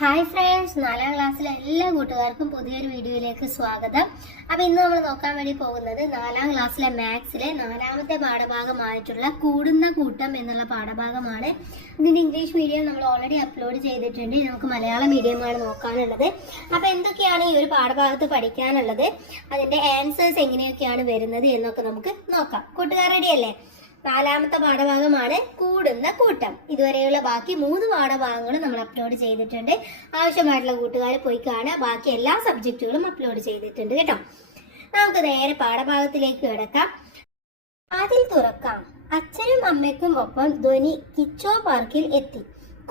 Hi friends, 4ാം ക്ലാസ്സിലെ എല്ലാ കൂട്ടുകാർക്കും പുതിയൊരു വീഡിയോയിലേക്ക് സ്വാഗതം. അപ്പോൾ ഇന്ന് നമ്മൾ നോക്കാൻ വേണ്ടി പോകുന്നത് 4ാം ക്ലാസ്സിലെ മാത്സിലെ 4ാമത്തെ പാഠഭാഗമായിട്ടുള്ള കൂടുന്ന കൂട്ടം എന്നുള്ള പാഠഭാഗമാണ്. ഇതിന്റെ ഇംഗ്ലീഷ് മീഡിയം നമ്മൾ ഓൾറെഡി അപ്ലോഡ് ചെയ്തിട്ടുണ്ട്. നമുക്ക് മലയാളം മീഡിയമാണ് നോക്കാനുള്ളത്. അപ്പോൾ എന്തൊക്കെയാണ് ഈ ഒരു പാഠഭാഗത്ത് പഠിക്കാനുള്ളത്, അതിന്റെ ആൻസേഴ്സ് എങ്ങനെയൊക്കെയാണ് വരുന്നത് എന്നൊക്കെ നമുക്ക് നോക്കാം. കൂട്ടുകാർ റെഡിയല്ലേ? 4ാമത്തെ പാഠഭാഗമാണ് കൂടുന്ന കൂട്ടം. ഇതുവരെയുള്ള ബാക്കി 3 പാഠഭാഗങ്ങളും നമ്മൾ അപ്ലോഡ് ചെയ്തിട്ടുണ്ട്. ആവശ്യമായിട്ടുള്ള കൂട്ടുകാർ പോയി കാണുക. ബാക്കി എല്ലാ സബ്ജക്റ്റുകളും അപ്ലോഡ് ചെയ്തിട്ടുണ്ട് കേട്ടോ. നമുക്ക് നേരെ പാഠഭാഗത്തിലേക്ക് കിടക്കാം. അതിൽ തുറക്കാം. അച്ഛനും അമ്മയ്ക്കും ഒപ്പം ധ്വനി കിച്ചോ പാർക്കിൽ എത്തി.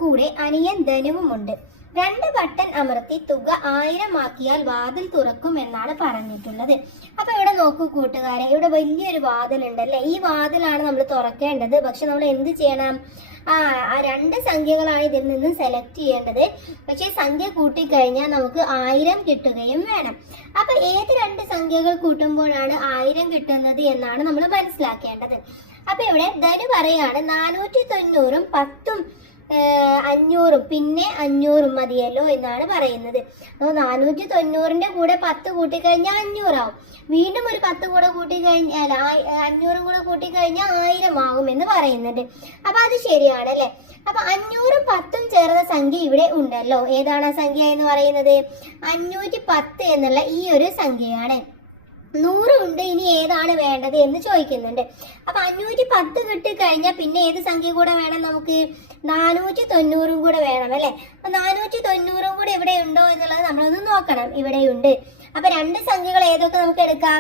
കൂടെ അനിയൻ ധനുവുമുണ്ട്. 2 ബട്ടൺ അമർത്തി തുക 1000 ആക്കിയാൽ വാതിൽ തുറക്കും എന്നാണ് പറഞ്ഞിട്ടുള്ളത്. അപ്പൊ ഇവിടെ നോക്കൂ കൂട്ടുകാരെ, ഇവിടെ വലിയൊരു വാതിലുണ്ടല്ലേ. ഈ വാതിലാണ് നമ്മൾ തുറക്കേണ്ടത്. പക്ഷെ നമ്മൾ എന്ത് ചെയ്യണം? ആ 2 സംഖ്യകളാണ് ഇതിൽ നിന്ന് സെലക്ട് ചെയ്യേണ്ടത്. പക്ഷെ സംഖ്യ കൂട്ടിക്കഴിഞ്ഞാൽ നമുക്ക് 1000 കിട്ടുകയും വേണം. അപ്പൊ ഏത് 2 സംഖ്യകൾ കൂട്ടുമ്പോഴാണ് 1000 കിട്ടുന്നത് എന്നാണ് നമ്മൾ മനസ്സിലാക്കേണ്ടത്. അപ്പൊ ഇവിടെ ധനു പറയാണ് 490ഉം 10ഉം 500 പിന്നെ 500 മതിയല്ലോ എന്നാണ് പറയുന്നത്. അപ്പോൾ 490ന്റെ കൂടെ 10 കൂട്ടിക്കഴിഞ്ഞാൽ 500 ആവും. വീണ്ടും ഒരു 10 കൂടെ കൂട്ടിക്കഴിഞ്ഞാൽ 500 കൂടെ കൂട്ടിക്കഴിഞ്ഞാൽ 1000 ആകും എന്ന് പറയുന്നുണ്ട്. അപ്പൊ അത് ശരിയാണ് അല്ലെ? അപ്പൊ 500ഉം 10ഉം ചേർന്ന സംഖ്യ ഇവിടെ ഉണ്ടല്ലോ. ഏതാണ് ആ സംഖ്യ എന്ന് പറയുന്നത്? 510 എന്നുള്ള ഈ ഒരു സംഖ്യയാണ്. 100 ഉണ്ട്, ഇനി ഏതാണ് വേണ്ടത് എന്ന് ചോദിക്കുന്നുണ്ട്. അപ്പൊ 510 കിട്ടിക്കഴിഞ്ഞാൽ പിന്നെ ഏത് സംഖ്യ കൂടെ വേണം? നമുക്ക് 490 കൂടെ വേണം അല്ലെ? അപ്പൊ 490 കൂടെ ഇവിടെ ഉണ്ടോ എന്നുള്ളത് നമ്മളൊന്ന് നോക്കണം. ഇവിടെയുണ്ട്. അപ്പൊ 2 സംഖ്യകൾ ഏതൊക്കെ നമുക്ക് എടുക്കാം?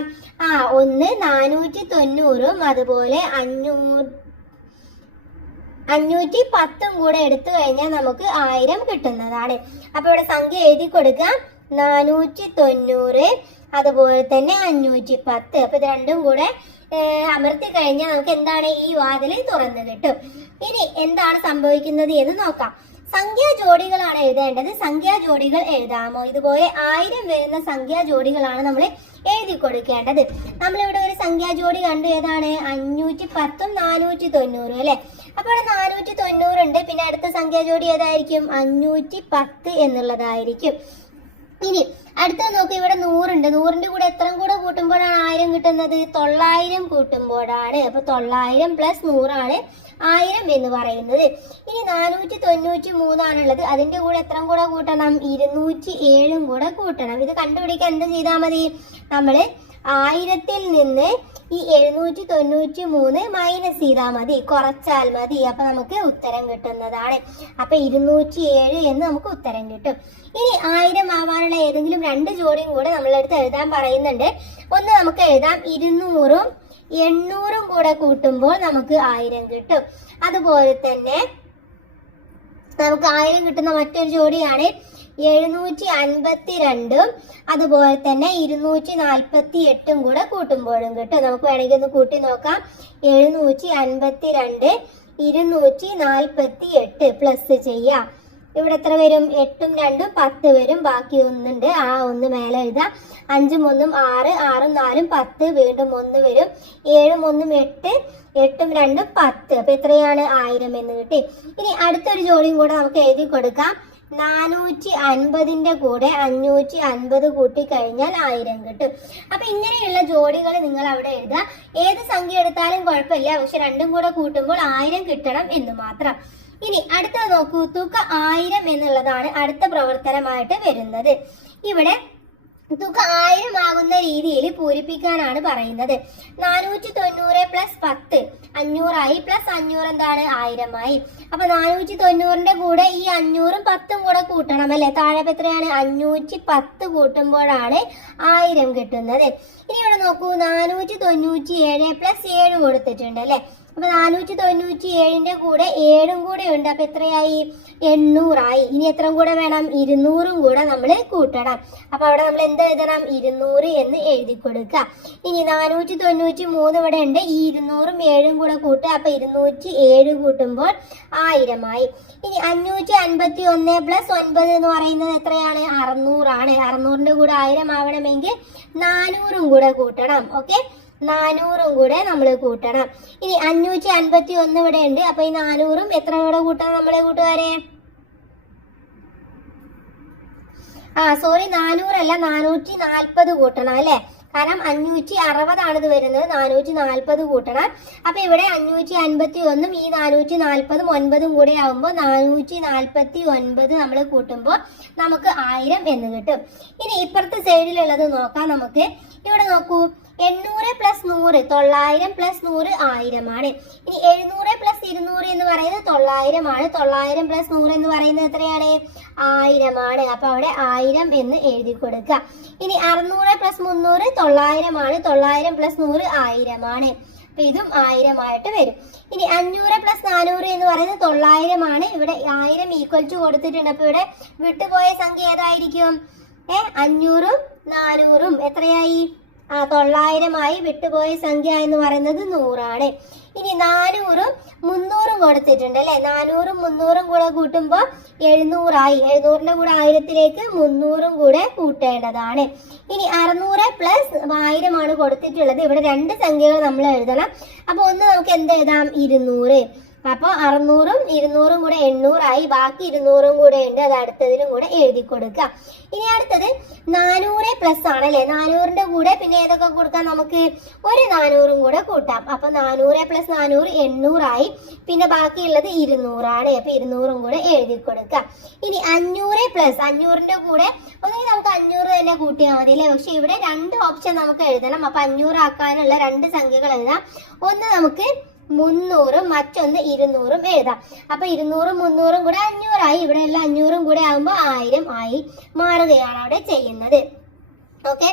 ഒന്ന് 490ഉം അതുപോലെ 510ഉം കൂടെ എടുത്തു കഴിഞ്ഞാൽ നമുക്ക് 1000 കിട്ടുന്നതാണ്. അപ്പൊ ഇവിടെ സംഖ്യ എഴുതി കൊടുക്കാം. 490 അതുപോലെ തന്നെ 510. അപ്പൊ ഇത് രണ്ടും കൂടെ അമർത്തി കഴിഞ്ഞാൽ നമുക്ക് എന്താണ്? ഈ വാതിൽ തുറന്നു കിട്ടും. ഇനി എന്താണ് സംഭവിക്കുന്നത് എന്ന് നോക്കാം. സംഖ്യാ ജോഡികളാണ് എഴുതേണ്ടത്. സംഖ്യാ ജോഡികൾ എഴുതാമോ? ഇതുപോലെ 1000 വരുന്ന സംഖ്യാ ജോഡികളാണ് നമ്മൾ എഴുതി കൊടുക്കേണ്ടത്. നമ്മളിവിടെ ഒരു സംഖ്യാ ജോഡി കണ്ടു. ഏതാണ്? 510ഉം 490 അല്ലെ? അപ്പോൾ ഇവിടെ 490 ഉണ്ട്. പിന്നെ അടുത്ത സംഖ്യാ ജോഡി ഏതായിരിക്കും? 510 എന്നുള്ളതായിരിക്കും. ഇനി അടുത്തത് നോക്കി, ഇവിടെ 100 ഉണ്ട്. 100ന്റെ കൂടെ എത്ര കൂടെ കൂട്ടുമ്പോഴാണ് 1000 കിട്ടുന്നത്? 900 കൂട്ടുമ്പോഴാണ്. അപ്പൊ 900 പ്ലസ് 100 ആണ് 1000 എന്ന് പറയുന്നത്. ഇനി 493 ആണുള്ളത്. അതിന്റെ കൂടെ എത്ര കൂടെ കൂട്ടണം? 207 കൂടെ കൂട്ടണം. ഇത് കണ്ടുപിടിക്കാൻ എന്ത് ചെയ്താൽ മതി? നമ്മള് 1000ൽ നിന്ന് ഈ 793 മൈനസ് ചെയ്താൽ മതി, കുറച്ചാൽ മതി. അപ്പൊ നമുക്ക് ഉത്തരം കിട്ടുന്നതാണ്. അപ്പൊ 207 എന്ന് നമുക്ക് ഉത്തരം കിട്ടും. ഇനി 1000 ആവാനുള്ള ഏതെങ്കിലും 2 ജോഡിയും കൂടെ നമ്മളെടുത്ത് എഴുതാൻ പറയുന്നുണ്ട്. ഒന്ന് നമുക്ക് എഴുതാം. 200ഉം 800ഉം കൂടെ കൂട്ടുമ്പോൾ നമുക്ക് 1000 കിട്ടും. അതുപോലെ തന്നെ നമുക്ക് 1000 കിട്ടുന്ന മറ്റൊരു ജോഡിയാണ് 752ഉം അതുപോലെ തന്നെ 248ഉം കൂടെ കൂട്ടുമ്പോഴും കിട്ടും. നമുക്ക് വേണമെങ്കിൽ ഒന്ന് കൂട്ടി നോക്കാം. 752 248 പ്ലസ് ചെയ്യാം. ഇവിടെ എത്ര വരും? 8ഉം 2ഉം 10 വരും. ബാക്കി 1 ഉണ്ട്. ആ 1 മേലെ എഴുതാം. 5ഉം 1ഉം 6, 6ഉം 4ഉം 10, വീണ്ടും 1 വരും. 7ഉം 1ഉം 8, 8ഉം 2ഉം 10. അപ്പൊ എത്രയാണ്? 1000 എന്ന് കിട്ടി. ഇനി അടുത്തൊരു ജോഡിയും കൂടെ നമുക്ക് എഴുതി കൊടുക്കാം. 450ന്റെ കൂടെ 550 കൂട്ടി കഴിഞ്ഞാൽ 1000 കിട്ടും. അപ്പൊ ഇങ്ങനെയുള്ള ജോഡികൾ നിങ്ങൾ അവിടെ എഴുതുക. ഏത് സംഖ്യ എടുത്താലും കുഴപ്പമില്ല, പക്ഷെ രണ്ടും കൂടെ കൂട്ടുമ്പോൾ 1000 കിട്ടണം എന്ന് മാത്രം. ഇനി അടുത്തത് നോക്കൂ. തുക 1000 എന്നുള്ളതാണ് അടുത്ത പ്രവർത്തനമായിട്ട് വരുന്നത്. ഇവിടെ തുക 1000 ആകുന്ന രീതിയിൽ പൂരിപ്പിക്കാനാണ് പറയുന്നത്. 490 പ്ലസ് 10 500 ആയി. പ്ലസ് 500 എന്താണ്? 1000 ആയി. അപ്പൊ 490ന്റെ കൂടെ ഈ 500ഉം 10ഉം കൂടെ കൂട്ടണം അല്ലെ? താഴെ എത്രയാണ്? 510 കൂട്ടുമ്പോഴാണ് 1000 കിട്ടുന്നത്. ഇനി ഇവിടെ നോക്കൂ. 497 പ്ലസ് 7 കൊടുത്തിട്ടുണ്ട് അല്ലെ? അപ്പൊ 497ന്റെ കൂടെ 7ഉം കൂടെ ഉണ്ട്. അപ്പൊ എത്രയായി? 800 ആയി. ഇനി എത്ര കൂടെ വേണം? 200ഉം കൂടെ നമ്മൾ കൂട്ടണം. അപ്പൊ അവിടെ നമ്മൾ എന്ത് എഴുതണം? 200 എന്ന് എഴുതി കൊടുക്കുക. ഇനി 493 ഇവിടെ ഉണ്ട്. ഈ 200ഉം 7ഉം കൂടെ കൂട്ടുക. അപ്പൊ 207 കൂട്ടുമ്പോൾ 1000 ആയി. ഇനി 551 പ്ലസ് 9 എന്ന് പറയുന്നത് എത്രയാണ്? 600 ആണ്. 600ന്റെ കൂടെ 1000 ആവണമെങ്കിൽ 400ഉം കൂടെ കൂട്ടണം. ഓക്കെ, 400ഉം കൂടെ നമ്മൾ കൂട്ടണം. ഇനി 551 ഇവിടെ ഉണ്ട്. അപ്പൊ ഈ 400ഉം എത്ര കൂടെ കൂട്ടണം നമ്മളെ കൂട്ടുകാരെ? സോറി 400 അല്ല, 440 കൂട്ടണം അല്ലെ. കാരണം 560 ഇത് വരുന്നത്, 440 കൂട്ടണം. അപ്പൊ ഇവിടെ 551 ഈ 440 9 കൂടെ ആവുമ്പോൾ 449 നമ്മൾ കൂട്ടുമ്പോൾ നമുക്ക് 1000 എന്ന് കിട്ടും. ഇനി ഇപ്പുറത്തെ സൈഡിലുള്ളത് നോക്കാം നമുക്ക്. ഇവിടെ നോക്കൂ, 800 + 100 900 + 100 1000 ആണ്. ഇനി 700 + 200 എന്ന് പറയുന്നത് 900 ആണ്. 900 + 100 എന്ന് പറയുന്നത് എത്രയാണ്? 1000 ആണ്. അപ്പൊ അവിടെ 1000 എന്ന് എഴുതി കൊടുക്കുക. ഇനി 600 + 300 900 ആണ്. 900 + 100 1000 ആണ്. അപ്പൊ ഇതും 1000 ആയിട്ട് വരും. ഇനി 500 + 400 എന്ന് പറയുന്നത് 900 ആണ്. ഇവിടെ 1000 ഈക്വൽ ടു കൊടുത്തിട്ടുണ്ട്. അപ്പൊ ഇവിടെ വിട്ടുപോയ സംഖ്യ ഏതായിരിക്കും? 500ഉം 400ഉം എത്രയായി? 900 ആയി. വിട്ടുപോയ സംഖ്യ എന്ന് പറയുന്നത് 100 ആണ്. ഇനി 400ഉം 300ഉം കൊടുത്തിട്ടുണ്ട് അല്ലെ. 400ഉം 300ഉം കൂടെ കൂട്ടുമ്പോൾ 700 ആയി. 700ന്റെ കൂടെ 1000ത്തിലേക്ക് 300ഉം കൂടെ കൂട്ടേണ്ടതാണ്. ഇനി 600 + 1000 ആണ് കൊടുത്തിട്ടുള്ളത്. ഇവിടെ രണ്ട് സംഖ്യകൾ നമ്മൾ എഴുതണം. അപ്പൊ ഒന്ന് നമുക്ക് എന്ത് എഴുതാം? 200. അപ്പൊ 600ഉം 200ഉം കൂടെ 800 ആയി. ബാക്കി 200ഉം കൂടെ ഉണ്ട്, അത് അടുത്തതിലും കൂടെ എഴുതി കൊടുക്കുക. ഇനി അടുത്തത് 400+ ആണല്ലേ. 400ന്റെ കൂടെ പിന്നെ ഏതൊക്കെ കൊടുക്കാം? നമുക്ക് ഒരു 400ഉം കൂടെ കൂട്ടാം. അപ്പൊ 400 + 400 800 ആയി. പിന്നെ ബാക്കിയുള്ളത് 200 ആണ്. അപ്പൊ 200ഉം കൂടെ എഴുതി കൊടുക്കുക. ഇനി 500+ 500ന്റെ കൂടെ ഒന്നെങ്കിൽ നമുക്ക് 500 തന്നെ കൂട്ടിയാൽ മതി അല്ലെ. പക്ഷെ ഇവിടെ രണ്ട് ഓപ്ഷൻ നമുക്ക് എഴുതണം. അപ്പൊ 500 ആക്കാനുള്ള രണ്ട് സംഖ്യകൾ എഴുതാം. ഒന്ന് നമുക്ക് 300ഉം മറ്റൊന്ന് 200ഉം എഴുതാം. അപ്പൊ 200ഉം 300ഉം കൂടെ 500 ആയി. ഇവിടെ എല്ലാം 500ഉം കൂടെ ആകുമ്പോൾ 1000 ആയി മാറുകയാണ് അവിടെ ചെയ്യുന്നത്. ഓക്കെ.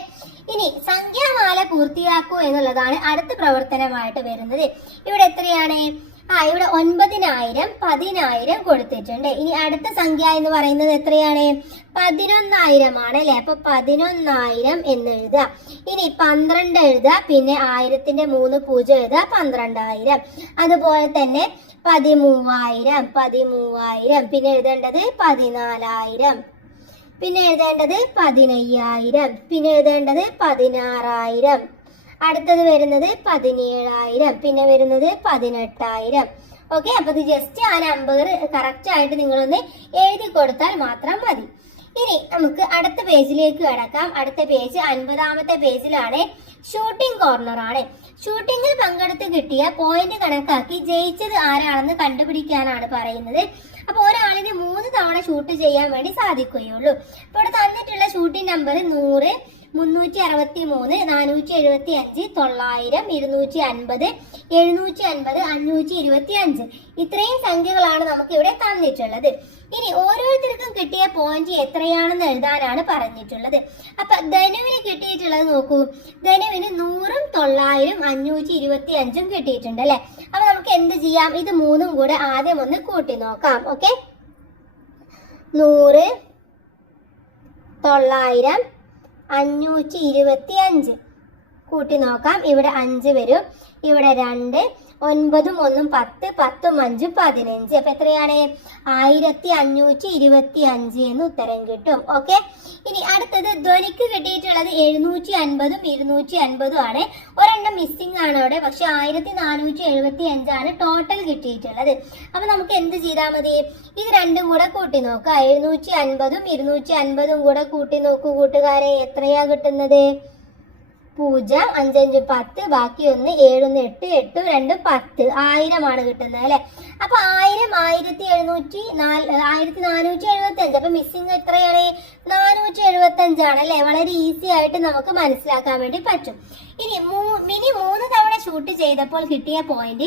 ഇനി സംഖ്യാമാല പൂർത്തിയാക്കൂ എന്നുള്ളതാണ് അടുത്ത പ്രവർത്തനമായിട്ട് വരുന്നത്. ഇവിടെ എത്രയാണ്? ഇവിടെ 9000 10000 കൊടുത്തിട്ടുണ്ട്. ഇനി അടുത്ത സംഖ്യ എന്ന് പറയുന്നത് എത്രയാണ്? 11000 ആണ് അല്ലെ. അപ്പൊ 11000 എന്ന് എഴുതുക. ഇനി 12 എഴുതുക. പിന്നെ 1000ന്റെ 3 0 എഴുതുക. 12000. അതുപോലെ തന്നെ 13000. പിന്നെ എഴുതേണ്ടത് 14000. പിന്നെ എഴുതേണ്ടത് 15000. പിന്നെ എഴുതേണ്ടത് 16000. അടുത്തത് വരുന്നത് 17000. പിന്നെ വരുന്നത് 18000. ഓക്കെ. അപ്പൊ ഇത് ജസ്റ്റ് ആ നമ്പർ കറക്റ്റ് ആയിട്ട് നിങ്ങളൊന്ന് എഴുതി കൊടുത്താൽ മാത്രം മതി. ഇനി നമുക്ക് അടുത്ത പേജിലേക്ക് കിടക്കാം. അടുത്ത പേജ് 50ാമത്തെ പേജിലാണ്. ഷൂട്ടിംഗ് കോർണർ ആണ്. ഷൂട്ടിങ്ങിൽ പങ്കെടുത്ത് കിട്ടിയ പോയിന്റ് കണക്കാക്കി ജയിച്ചത് ആരാണെന്ന് കണ്ടുപിടിക്കാനാണ് പറയുന്നത്. അപ്പൊ ഒരാളിന് 3 തവണ ഷൂട്ട് ചെയ്യാൻ വേണ്ടി സാധിക്കുകയുള്ളൂ. ഇപ്പൊ ഇവിടെ തന്നിട്ടുള്ള ഷൂട്ടിംഗ് നമ്പർ 100 363 475 900 250 750 525. ഇത്രയും സംഖ്യകളാണ് നമുക്ക് ഇവിടെ തന്നിട്ടുള്ളത്. ഇനി ഓരോരുത്തർക്കും കിട്ടിയ പോയിന്റ് എത്രയാണെന്ന് എഴുതാനാണ് പറഞ്ഞിട്ടുള്ളത്. അപ്പൊ ധനുവിന് കിട്ടിയിട്ടുള്ളത് നോക്കൂ. ധനുവിന് 100ഉം 900ഉം 525ഉം കിട്ടിയിട്ടുണ്ട് അല്ലെ. അപ്പൊ നമുക്ക് എന്ത് ചെയ്യാം? ഇത് മൂന്നും കൂടെ ആദ്യം ഒന്ന് കൂട്ടി നോക്കാം. ഓക്കെ. 100 900 525 കൂട്ടി നോക്കാം. ഇവിടെ 5 വരും. ഇവിടെ 2 9ഉം 1ഉം 10 10ഉം 5ഉം 15. അപ്പൊ എത്രയാണ്? 1525 എന്ന് ഉത്തരം കിട്ടും. ഓക്കെ. ഇനി അടുത്തത് ധ്വനിക്ക് കിട്ടിയിട്ടുള്ളത് 750ഉം 250ഉം ആണ്. ഒരെണ്ണം മിസ്സിംഗ് ആണ് അവിടെ. പക്ഷെ 1475 ആണ് ടോട്ടൽ കിട്ടിയിട്ടുള്ളത്. അപ്പൊ നമുക്ക് എന്ത് ചെയ്താൽ മതി? ഇത് രണ്ടും കൂടെ കൂട്ടി നോക്കുക. 750ഉം 250ഉം കൂടെ കൂട്ടി നോക്കൂ കൂട്ടുകാരെ. എത്രയാ കിട്ടുന്നത്? 0 5 5 10. ബാക്കി 1 7 1 8 8 2 10. 1000 ആണ് കിട്ടുന്നത് അല്ലെ. അപ്പൊ 1000 1475. അപ്പൊ മിസ്സിംഗ് എത്രയാണ്? 475 ആണ് അല്ലെ. വളരെ ഈസി ആയിട്ട് നമുക്ക് മനസ്സിലാക്കാൻ വേണ്ടി പറ്റും. ഇനി 3 തവണ ഷൂട്ട് ചെയ്തപ്പോൾ കിട്ടിയ പോയിന്റ്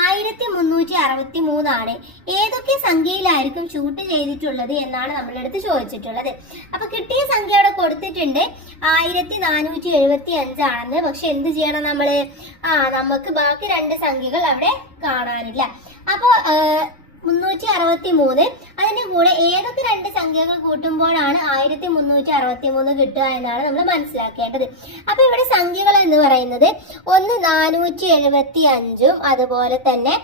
1363 ആണ്. ഏതൊക്കെ സംഖ്യയിലായിരിക്കും ഷൂട്ട് ചെയ്തിട്ടുള്ളത് എന്നാണ് നമ്മളുടെ അടുത്ത് ചോദിച്ചിട്ടുള്ളത്. അപ്പൊ കിട്ടിയ സംഖ്യ അവിടെ കൊടുത്തിട്ടുണ്ട് 1475 ആണെന്ന്. പക്ഷെ എന്ത് ചെയ്യണം നമ്മള്? നമുക്ക് ബാക്കി രണ്ട് സംഖ്യകൾ അവിടെ കാണാനില്ല. അപ്പൊ 363. അതിന്റെ കൂടെ ഏതൊക്കെ രണ്ട് സംഖ്യകൾ കൂട്ടുമ്പോഴാണ് 1363 കിട്ടുക എന്നാണ് നമ്മൾ മനസ്സിലാക്കേണ്ടത്. അപ്പൊ ഇവിടെ സംഖ്യകൾ എന്ന് പറയുന്നത് ഒന്ന് 475ഉം അതുപോലെ തന്നെ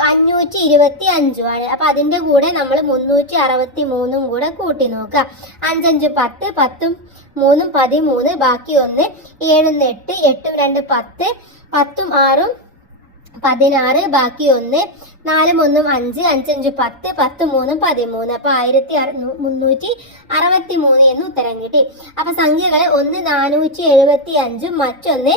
525 ആണ്. അപ്പൊ അതിന്റെ കൂടെ നമ്മൾ 363 കൂടെ കൂട്ടി നോക്കാം. 5 5 10 10ഉം 3ഉം 13. ബാക്കി 1 7 8 8 2 10 10ഉം 6ഉം 16, ബാക്കി 1, 4 3 5, 5 5 10, 10 3 13. അപ്പൊ 1363 എന്ന് ഉത്തരം കിട്ടി. അപ്പൊ സംഖ്യകളെ ഒന്ന് 475 മറ്റൊന്ന്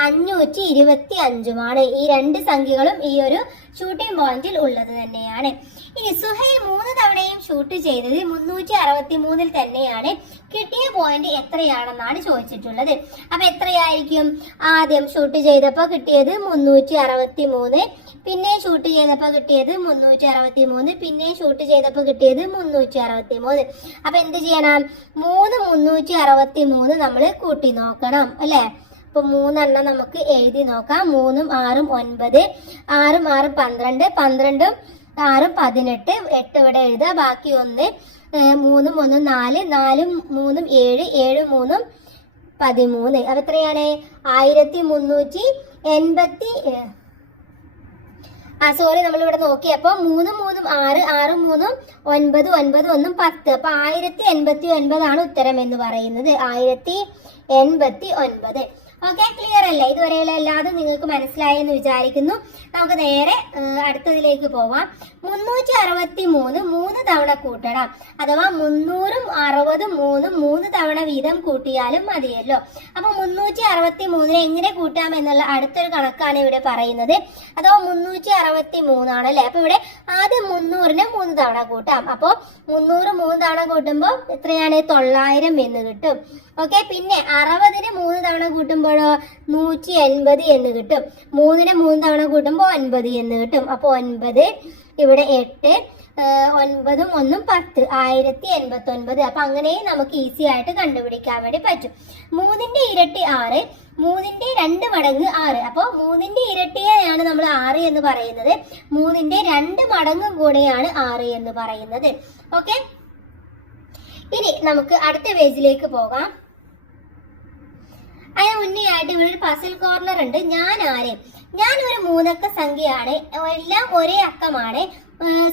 525 ഈ രണ്ട് സംഖ്യകളും ഈ ഒരു ഷൂട്ടിംഗ് പോയിന്റിൽ ഉള്ളത് തന്നെയാണ്. ഇനി സുഹൈൽ 3 തവണയും ഷൂട്ട് ചെയ്തത് 363 തന്നെയാണ്. കിട്ടിയ പോയിന്റ് എത്രയാണെന്നാണ് ചോദിച്ചിട്ടുള്ളത്. അപ്പൊ എത്രയായിരിക്കും? ആദ്യം ഷൂട്ട് ചെയ്തപ്പോൾ കിട്ടിയത് 363, പിന്നെ ഷൂട്ട് ചെയ്തപ്പോൾ കിട്ടിയത് 363, പിന്നെ ഷൂട്ട് ചെയ്തപ്പോൾ കിട്ടിയത് 363. അപ്പൊ എന്ത് ചെയ്യണം? 363 നമ്മൾ കൂട്ടി നോക്കണം അല്ലെ. അപ്പൊ 3 എണ്ണം നമുക്ക് എഴുതി നോക്കാം. 3 6 9, 6 6 12, 12 6 18, 8 ഇവിടെ എഴുതുക. ബാക്കി 1, 3 1 4, 4 3 7, 7 3 13. അപ്പൊ എത്രയാണ്? 1380. സോറി, നമ്മളിവിടെ നോക്കിയപ്പോ 3 3 6, 6 3 9, 9 1 10. അപ്പൊ 1089 ആണ് ഉത്തരം എന്ന് പറയുന്നത്. 1089. ഓക്കെ, ക്ലിയർ അല്ലേ? ഇതുവരെയുള്ള എല്ലാതും നിങ്ങൾക്ക് മനസ്സിലായെന്ന് വിചാരിക്കുന്നു. നമുക്ക് നേരെ അടുത്തതിലേക്ക് പോവാം. 363 3 തവണ കൂട്ടണം. അഥവാ 300ഉം 60ഉം 3 തവണ വീതം കൂട്ടിയാലും മതിയല്ലോ. അപ്പൊ 363 എങ്ങനെ കൂട്ടാം എന്നുള്ള അടുത്തൊരു കണക്കാണ് ഇവിടെ പറയുന്നത്. അഥവാ 363 ആണല്ലേ. അപ്പൊ ഇവിടെ ആദ്യം 300നെ 3 തവണ കൂട്ടാം. അപ്പൊ 300 3 തവണ കൂട്ടുമ്പോൾ എത്രയാണ്? 900 എന്ന് കിട്ടും. ഓക്കെ, പിന്നെ 60ന് 3 തവണ കൂട്ടുമ്പോഴോ 180 എന്ന് കിട്ടും. 3നെ 3 തവണ കൂട്ടുമ്പോൾ 9 എന്ന് കിട്ടും. അപ്പൊ 9, ഇവിടെ 8, 9ഉം 1ഉം 10, 1089. അപ്പൊ അങ്ങനെ നമുക്ക് ഈസി ആയിട്ട് കണ്ടുപിടിക്കാൻ വേണ്ടി പറ്റും. 3ന്റെ ഇരട്ടി 6, 3ന്റെ 2 മടങ്ങ് 6. അപ്പൊ 3ന്റെ ഇരട്ടിയാണ് നമ്മൾ 6 എന്ന് പറയുന്നത്. 3ന്റെ 2 മടങ്ങും കൂടെയാണ് 6 എന്ന് പറയുന്നത്. ഓക്കെ, ഇനി നമുക്ക് അടുത്ത പേജിലേക്ക് പോകാം. അതിന് മുന്നേ ആയിട്ട് ഇവിടെ ഒരു പസിൽ കോർണർ ഉണ്ട്. ഞാൻ ഒരു 3 അക്ക സംഖ്യയാണ്. എല്ലാം ഒരേ അക്കമാണ്.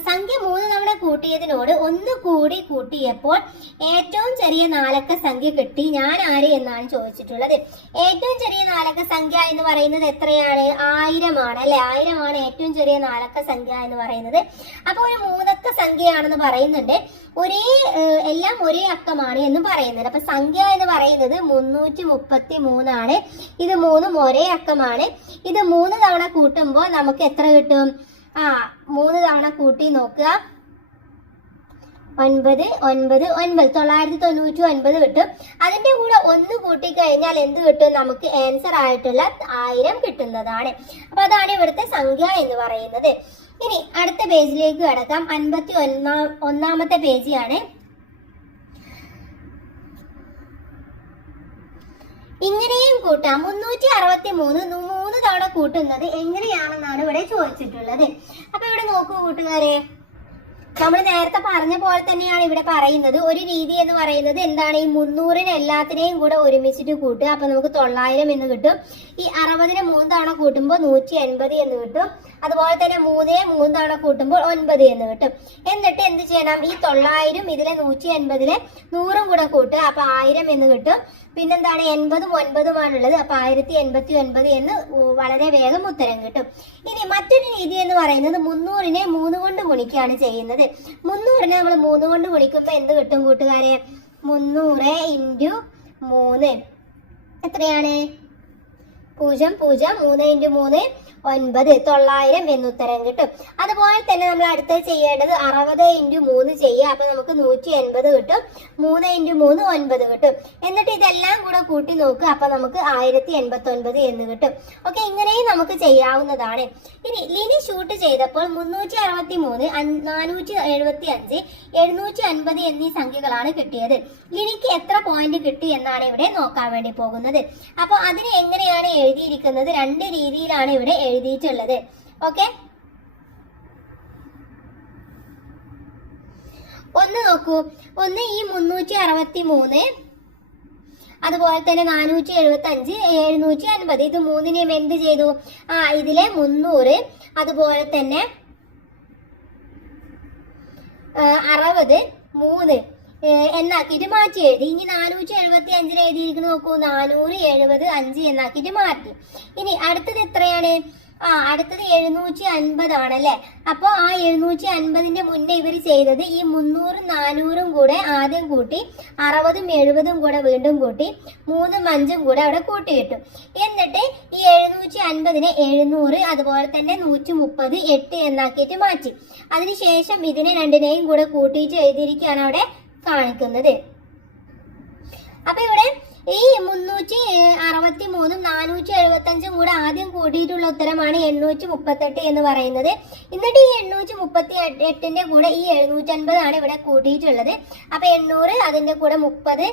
സംഖ്യ 3 തവണ കൂട്ടിയതിനോട് 1 കൂടി കൂട്ടിയപ്പോൾ ഏറ്റവും ചെറിയ 4 അക്ക സംഖ്യ കിട്ടി. ഞാൻ ആര് എന്നാണ് ചോദിച്ചിട്ടുള്ളത്. ഏറ്റവും ചെറിയ 4 അക്ക സംഖ്യ എന്ന് പറയുന്നത് എത്രയാണ്? 1000 ആണ് അല്ലെ. 1000 ആണ് ഏറ്റവും ചെറിയ 4 അക്ക സംഖ്യ എന്ന് പറയുന്നത്. അപ്പൊ ഒരു 3 അക്ക സംഖ്യയാണെന്ന് പറയുന്നുണ്ട്. എല്ലാം ഒരേ അക്കമാണ് എന്ന് പറയുന്നത്. അപ്പൊ സംഖ്യ എന്ന് പറയുന്നത് 333 ആണ്. ഇത് 3ഉം ഒരേ അക്കമാണ്. ഇത് 3 തവണ കൂട്ടുമ്പോൾ നമുക്ക് എത്ര കിട്ടും? 3 തവണ കൂട്ടി നോക്കുക. 9 9 9 999 കിട്ടും. അതിന്റെ കൂടെ 1 കൂട്ടി കഴിഞ്ഞാൽ എന്ത് കിട്ടും? നമുക്ക് ആൻസർ ആയിട്ടുള്ള 1000 കിട്ടുന്നതാണ്. അപ്പൊ അതാണ് ഇവിടുത്തെ സംഖ്യ എന്ന് പറയുന്നത്. ഇനി അടുത്ത പേജിലേക്ക് കടക്കാം. 51ാമത്തെ പേജിയാണ്. ഇങ്ങനെയും കൂട്ടാം. 363 3 തവണ കൂട്ടുന്നത് എങ്ങനെയാണെന്നാണ് ഇവിടെ ചോദിച്ചിട്ടുള്ളത്. അപ്പൊ ഇവിടെ നോക്കൂ കൂട്ടുകാരെ, നമ്മൾ നേരത്തെ പറഞ്ഞ പോലെ തന്നെയാണ് ഇവിടെ പറയുന്നത്. ഒരു രീതി എന്ന് പറയുന്നത് എന്താണ്? ഈ 300ന് എല്ലാത്തിനെയും കൂടെ ഒരുമിച്ചിട്ട് കൂട്ടുക. അപ്പൊ നമുക്ക് 900 എന്ന് കിട്ടും. ഈ 60നെ 3 തവണ കൂട്ടുമ്പോൾ 180 എന്ന് കിട്ടും. അതുപോലെ തന്നെ 3നെ 3 തവണ കൂട്ടുമ്പോൾ 9 എന്ന് കിട്ടും. എന്നിട്ട് എന്ത് ചെയ്യണം? ഈ 900 ഇതിലെ 180ലെ 100ഉം കൂടെ കൂട്ടുക. അപ്പൊ 1000 എന്ന് കിട്ടും. പിന്നെന്താണ്? 80ഉം 9ഉം ആണുള്ളത്. അപ്പൊ 1089 എന്ന് വളരെ വേഗം ഉത്തരം കിട്ടും. ഇനി മറ്റൊരു രീതി എന്ന് പറയുന്നത് 300നെ 3 കൊണ്ട് ഗുണിക്കുകയാണ് ചെയ്യുന്നത്. 300നെ നമ്മൾ 3 കൊണ്ട് ഗുണിക്കുമ്പോ എന്ത് കിട്ടും കൂട്ടുകാരെ? 300 × 3 എത്രയാണ്? 0 0 3 × 3 9 900 എന്ന് ഉത്തരം കിട്ടും. അതുപോലെ തന്നെ നമ്മൾ അടുത്തത് ചെയ്യേണ്ടത് 60 × 3 ചെയ്യുക. അപ്പൊ നമുക്ക് 180 കിട്ടും. 3 × 3 9 കിട്ടും. എന്നിട്ട് ഇതെല്ലാം കൂടെ കൂട്ടി നോക്കുക. അപ്പൊ നമുക്ക് 1089 എന്ന് കിട്ടും. ഓക്കെ, ഇങ്ങനെയും നമുക്ക് ചെയ്യാവുന്നതാണ്. ഇനി ലിനി ഷൂട്ട് ചെയ്തപ്പോൾ 363 475 750 എന്നീ സംഖ്യകളാണ് കിട്ടിയത്. ലിനിക്ക് എത്ര പോയിന്റ് കിട്ടി എന്നാണ് ഇവിടെ നോക്കാൻ വേണ്ടി പോകുന്നത്. അപ്പൊ അതിനെ എങ്ങനെയാണ് എഴുതിയിരിക്കുന്നത്? 2 രീതിയിലാണ് ഇവിടെ എഴുതിയിട്ടുള്ളത്. ഓക്കെ, ഒന്ന് നോക്കൂ. ഒന്ന് ഈ 363, അതുപോലെ തന്നെ 475 750 ഇത് 3നെയും എന്ത് ചെയ്തു? ഇതിലെ 300 അതുപോലെ തന്നെ 60 3 എന്നാക്കിയിട്ട് മാറ്റി എഴുതി. ഇനി 475 എഴുതിയിരിക്കുന്നു നോക്കൂ. 470 5 എന്നാക്കിയിട്ട് മാറ്റി. ഇനി അടുത്തത് എത്രയാണ്? അടുത്തത് 750 ആണല്ലേ. അപ്പോൾ ആ 750ന്റെ മുന്നേ ഇവർ ചെയ്തത് ഈ 300 400 കൂടെ ആദ്യം കൂട്ടി 60 70 കൂടെ വീണ്ടും കൂട്ടി 3 5 കൂടെ അവിടെ കൂട്ടിയിട്ടു. എന്നിട്ട് ഈ 750നെ 700 അതുപോലെ തന്നെ 130 8 എന്നാക്കിയിട്ട് മാറ്റി. അതിനുശേഷം ഇതിനെ രണ്ടിനെയും കൂടെ കൂട്ടിയിട്ട് എഴുതിയിരിക്കുകയാണ് അവിടെ കാണിക്കുന്നത്. അപ്പൊ ഇവിടെ ഈ 363 475 കൂടെ ആദ്യം കൂട്ടിയിട്ടുള്ള ഉത്തരമാണ് 838 എന്ന് പറയുന്നത്. എന്നിട്ട് ഈ 838ന്റെ കൂടെ ഈ 750 ആണ് ഇവിടെ കൂട്ടിയിട്ടുള്ളത്. അപ്പൊ 800 അതിന്റെ കൂടെ 30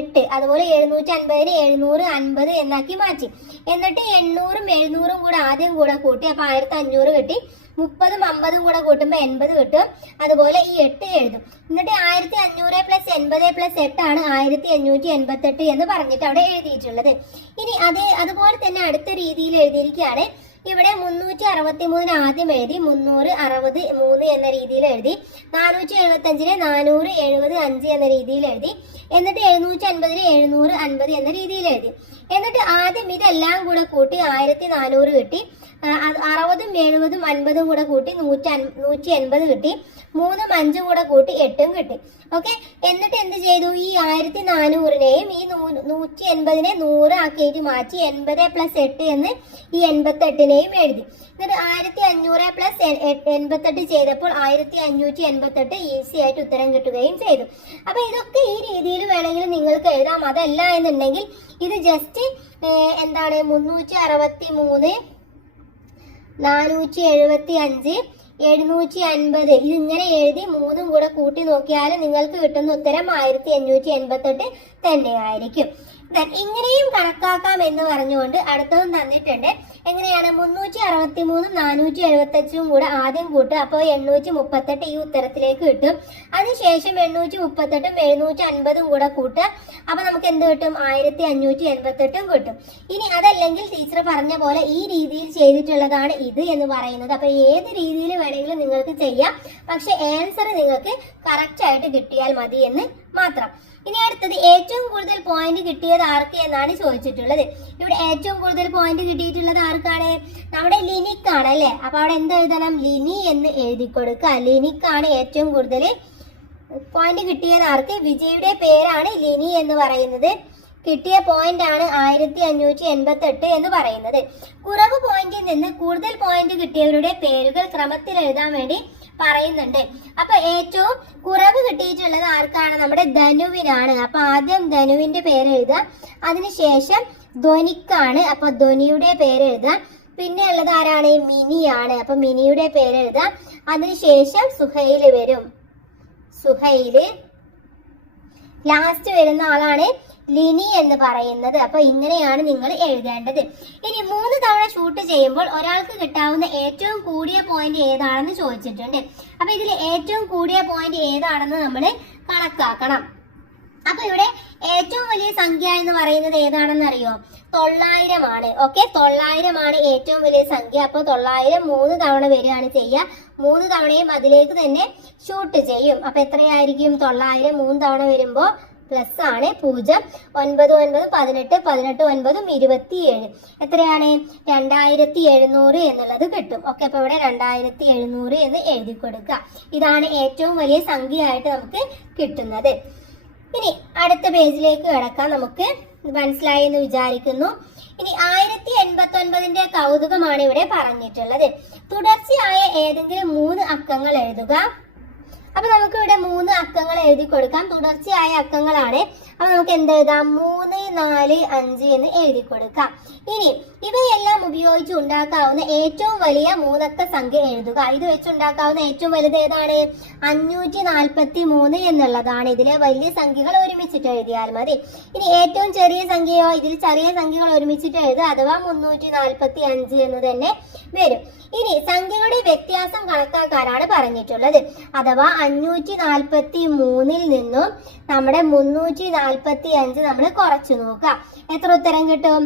8 അതുപോലെ 750ന് 750 എന്നാക്കി മാറ്റി. എന്നിട്ട് 800 700 കൂടെ ആദ്യം കൂടെ കൂട്ടി. അപ്പൊ 1500 കിട്ടി. 30 50 കൂടെ കൂട്ടുമ്പോൾ 80 കിട്ടും. അതുപോലെ ഈ 8 എഴുതും. എന്നിട്ട് 1500 + 80 + 8 ആണ് 1588 എന്ന് പറഞ്ഞിട്ട് അവിടെ എഴുതിയിട്ടുള്ളത്. ഇനി അതുപോലെ തന്നെ അടുത്ത രീതിയിൽ എഴുതിയിരിക്കുകയാണ്. ഇവിടെ 363 ആദ്യം എഴുതി 363 എന്ന രീതിയിൽ എഴുതി. 475നെ 475 എന്ന രീതിയിൽ എഴുതി. എന്നിട്ട് 750ന് 750 എന്ന രീതിയിൽ എഴുതി. എന്നിട്ട് ആദ്യം ഇതെല്ലാം കൂടെ കൂട്ടി 1400 കിട്ടി. 60 70 50 കൂടെ കൂട്ടി 180 കിട്ടി. 3 5 കൂടെ കൂട്ടി 8 കിട്ടി. ഓക്കെ. എന്നിട്ട് എന്ത് ചെയ്തു? ഈ 1400നെയും ഈ 180നെ 100 ആക്കിയിട്ട് മാറ്റി 80 + 8 എന്ന് ഈ 88നെയും എഴുതി. എന്നിട്ട് 1500 + 88 ചെയ്തപ്പോൾ 1588 ഈസി ആയിട്ട് ഉത്തരം കിട്ടുകയും ചെയ്തു. അപ്പൊ ഇതൊക്കെ ഈ രീതിയിൽ വേണമെങ്കിൽ നിങ്ങൾക്ക് എഴുതാം. അതല്ല എന്നുണ്ടെങ്കിൽ ഇത് ജസ്റ്റ് എന്താണ് 363 475 750 ഇതിങ്ങനെ എഴുതി 3 കൂടെ കൂട്ടി നോക്കിയാൽ നിങ്ങൾക്ക് കിട്ടുന്ന ഉത്തരം 1588 തന്നെയായിരിക്കും. ഇങ്ങനെയും കണക്കാക്കാം എന്ന് പറഞ്ഞുകൊണ്ട് അടുത്തതും തന്നിട്ടുണ്ട്. എങ്ങനെയാണ്? 363 475 കൂടെ ആദ്യം കൂട്ടുക. അപ്പോൾ 838 ഈ ഉത്തരത്തിലേക്ക് കിട്ടും. അതിനുശേഷം 838 750 കൂടെ കൂട്ടുക. അപ്പൊ നമുക്ക് എന്ത് കിട്ടും? 1588 കിട്ടും. ഇനി അതല്ലെങ്കിൽ ടീച്ചർ പറഞ്ഞ പോലെ ഈ രീതിയിൽ ചെയ്തിട്ടുള്ളതാണ് ഇത് എന്ന് പറയുന്നത്. അപ്പൊ ഏത് രീതിയിൽ വേണമെങ്കിലും നിങ്ങൾക്ക് ചെയ്യാം. പക്ഷെ ആൻസർ നിങ്ങൾക്ക് കറക്റ്റ് ആയിട്ട് കിട്ടിയാൽ മതി എന്ന് മാത്രം. ഇനി അടുത്തത് ഏറ്റവും കൂടുതൽ പോയിന്റ് കിട്ടിയത് ആർക്ക് എന്നാണ് ചോദിച്ചിട്ടുള്ളത്. ഇവിടെ ഏറ്റവും കൂടുതൽ പോയിന്റ് കിട്ടിയിട്ടുള്ളത് ആർക്കാണ്? നമ്മുടെ ലിനിക്കാണ് അല്ലെ. അപ്പൊ അവിടെ എന്ത് എഴുതണം? ലിനി എന്ന് എഴുതി കൊടുക്കുക. ലിനിക്കാണ് ഏറ്റവും കൂടുതൽ പോയിന്റ് കിട്ടിയത്. ആർക്ക്? വിജയുടെ പേരാണ് ലിനി എന്ന് പറയുന്നത്. കിട്ടിയ പോയിന്റ് ആണ് 1588 എന്ന് പറയുന്നത്. കുറവ് പോയിന്റിൽ നിന്ന് കൂടുതൽ പോയിന്റ് കിട്ടിയവരുടെ പേരുകൾ ക്രമത്തിൽ എഴുതാൻ വേണ്ടി പറയുന്നുണ്ട്. അപ്പൊ ഏറ്റവും കുറവ് കിട്ടിയിട്ടുള്ളത് ആർക്കാണ്? നമ്മുടെ ധനുവിനാണ്. അപ്പൊ ആദ്യം ധനുവിന്റെ പേര് എഴുതുക. അതിനുശേഷം ധ്വനിക്കാണ്. അപ്പൊ ധ്വനിയുടെ പേര് എഴുതുക. പിന്നെ ഉള്ളത് ആരാണ്? മിനിയാണ്. അപ്പൊ മിനിയുടെ പേര് എഴുതുക. അതിനുശേഷം സുഹൈല് വരും. സുഹൈല് ലാസ്റ്റ് വരുന്ന ആളാണ് ലിനി എന്ന് പറയുന്നത്. അപ്പൊ ഇങ്ങനെയാണ് നിങ്ങൾ എഴുതേണ്ടത്. ഇനി 3 തവണ ഷൂട്ട് ചെയ്യുമ്പോൾ ഒരാൾക്ക് കിട്ടാവുന്ന ഏറ്റവും കൂടിയ പോയിന്റ് ഏതാണെന്ന് ചോദിച്ചിട്ടുണ്ട്. അപ്പൊ ഇതിൽ ഏറ്റവും കൂടിയ പോയിന്റ് ഏതാണെന്ന് നമ്മൾ കണക്കാക്കണം. അപ്പൊ ഇവിടെ ഏറ്റവും വലിയ സംഖ്യ എന്ന് പറയുന്നത് ഏതാണെന്ന് അറിയോ? 900 ആണ്. ഓക്കെ, 900 ആണ് ഏറ്റവും വലിയ സംഖ്യ. അപ്പൊ 900 3 തവണ വരികയാണ് ചെയ്യുക. 3 തവണയും അതിലേക്ക് തന്നെ ഷൂട്ട് ചെയ്യും. അപ്പൊ എത്രയായിരിക്കും? 900 3 തവണ വരുമ്പോ പ്ലസ് ആണ് 0 9 9 18 18 9 27 എത്രയാണ്? 2700 എന്നുള്ളത് കിട്ടും. ഓക്കെ, അപ്പൊ ഇവിടെ 2700 എന്ന് എഴുതി കൊടുക്കുക. ഇതാണ് ഏറ്റവും വലിയ സംഖ്യയായിട്ട് നമുക്ക് കിട്ടുന്നത്. ഇനി അടുത്ത പേജിലേക്ക് കിടക്കാം. നമുക്ക് മനസ്സിലായി എന്ന് വിചാരിക്കുന്നു. ഇനി 1089ന്റെ കൗതുകമാണ് ഇവിടെ പറഞ്ഞിട്ടുള്ളത്. തുടർച്ചയായ ഏതെങ്കിലും 3 അക്കങ്ങൾ എഴുതുക. അപ്പൊ നമുക്ക് ഇവിടെ 3 അക്കങ്ങൾ എഴുതി കൊടുക്കാം. തുടർച്ചയായ അക്കങ്ങളാണ്. അപ്പൊ നമുക്ക് എന്ത് എഴുതാം? 3 4 5 എന്ന് എഴുതി കൊടുക്കാം. ഇനി ഇവയെല്ലാം ഉപയോഗിച്ച് ഉണ്ടാക്കാവുന്ന ഏറ്റവും വലിയ 3 അക്ക സംഖ്യ എഴുതുക. ഇത് വെച്ചുണ്ടാക്കാവുന്ന ഏറ്റവും വലുത് ഏതാണ്? 543 എന്നുള്ളതാണ്. ഇതിലെ വലിയ സംഖ്യകൾ ഒരുമിച്ചിട്ട് എഴുതിയാൽ മതി. ഇനി ഏറ്റവും ചെറിയ സംഖ്യയോ? ഇതിൽ ചെറിയ സംഖ്യകൾ ഒരുമിച്ചിട്ട് എഴുതുക. അഥവാ 345 എന്ന് തന്നെ വരും. ഇനി സംഖ്യകളുടെ വ്യത്യാസം കണക്കാക്കാനാണ് പറഞ്ഞിട്ടുള്ളത്. അഥവാ 543 നിന്നും നമ്മുടെ 345 നമ്മൾ കുറച്ചു നോക്കാം. എത്ര ഉത്തരം കിട്ടും?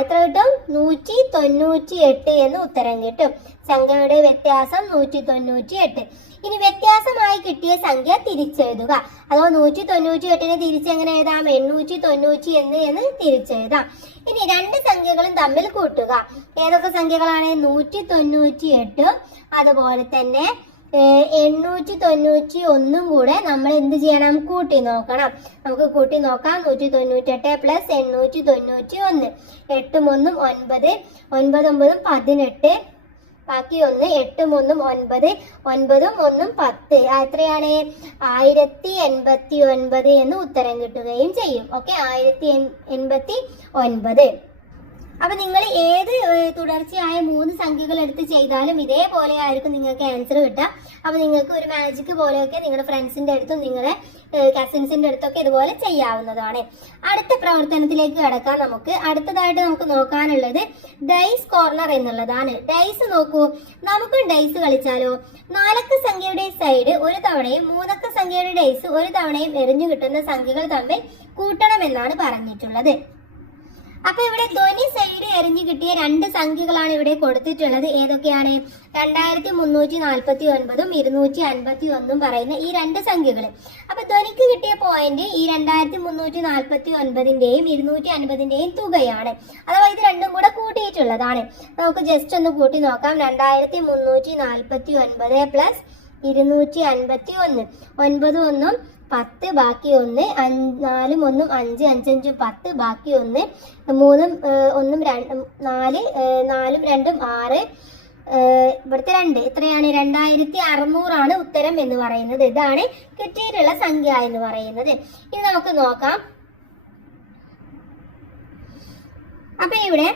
എത്ര കിട്ടും? 198 എന്ന് ഉത്തരം കിട്ടും. സംഖ്യയുടെ വ്യത്യാസം 198. ഇനി വ്യത്യാസമായി കിട്ടിയ സംഖ്യ തിരിച്ചെഴുതുക. അഥവാ 198നെ തിരിച്ചെങ്ങനെ എഴുതാം? 890 എന്ന് തിരിച്ചെഴുതാം. ഇനി രണ്ട് സംഖ്യകളും തമ്മിൽ കൂട്ടുക. ഏതൊക്കെ സംഖ്യകളാണ്? 198 അതുപോലെ തന്നെ 891 കൂടെ നമ്മൾ എന്ത് ചെയ്യണം? കൂട്ടി നോക്കണം. നമുക്ക് കൂട്ടി നോക്കാം. 198 പ്ലസ് 891. 8 1 9, 9 9 18, ബാക്കി 1, 8 3 9, 9 1 10. എത്രയാണ്? 1089 എന്ന് ഉത്തരം കിട്ടുകയും ചെയ്യും. ഓക്കെ, 1089. അപ്പൊ നിങ്ങൾ ഏത് തുടർച്ചയായ 3 സംഖ്യകൾ എടുത്ത് ചെയ്താലും ഇതേപോലെ ആയിരിക്കും നിങ്ങൾക്ക് ആൻസർ കിട്ടുക. അപ്പൊ നിങ്ങൾക്ക് ഒരു മാജിക് പോലെയൊക്കെ നിങ്ങളുടെ ഫ്രണ്ട്സിന്റെ അടുത്തും നിങ്ങളുടെ കസിൻസിന്റെ അടുത്തൊക്കെ ഇതുപോലെ ചെയ്യാവുന്നതാണ്. അടുത്ത പ്രവർത്തനത്തിലേക്ക് കടക്കാം. അടുത്തതായിട്ട് നമുക്ക് നോക്കാനുള്ളത് ഡൈസ് കോർണർ എന്നുള്ളതാണ്. ഡൈസ് നോക്കൂ, നമുക്ക് ഡൈസ് കളിച്ചാലോ? 4 സംഖ്യയുടെ സൈഡ് ഒരു തവണയും 3 സംഖ്യയുടെ ഡൈസ് ഒരു തവണയും എറിഞ്ഞു കിട്ടുന്ന സംഖ്യകൾ തമ്മിൽ കൂട്ടണമെന്നാണ് പറഞ്ഞിട്ടുള്ളത്. അപ്പൊ ഇവിടെ ധ്വനി സൈഡ് എറിഞ്ഞു കിട്ടിയ 2 സംഖ്യകളാണ് ഇവിടെ കൊടുത്തിട്ടുള്ളത്. ഏതൊക്കെയാണ്? 2349ഉം 251 പറയുന്ന ഈ 2 സംഖ്യകൾ. അപ്പൊ ധ്വനിക്ക് കിട്ടിയ പോയിന്റ് ഈ 2349ന്റെയും 250ന്റെയും തുകയാണ്. അഥവാ ഇത് രണ്ടും കൂടെ കൂട്ടിയിട്ടുള്ളതാണ്. നമുക്ക് ജസ്റ്റ് ഒന്ന് കൂട്ടി നോക്കാം. 2349 പ്ലസ് 251. 9 1 10, ബാക്കി 1, 4 1 5, 5 5 10, ബാക്കി 1, 3 1 4, 4 2 6, ഇവിടുത്തെ 2 എത്രയാണ്? 2600 ആണ് ഉത്തരം എന്ന് പറയുന്നത്. ഇതാണ് കിട്ടിയിട്ടുള്ള സംഖ്യ എന്ന് പറയുന്നത്. ഇനി നമുക്ക് നോക്കാം. അപ്പൊ ഇവിടെ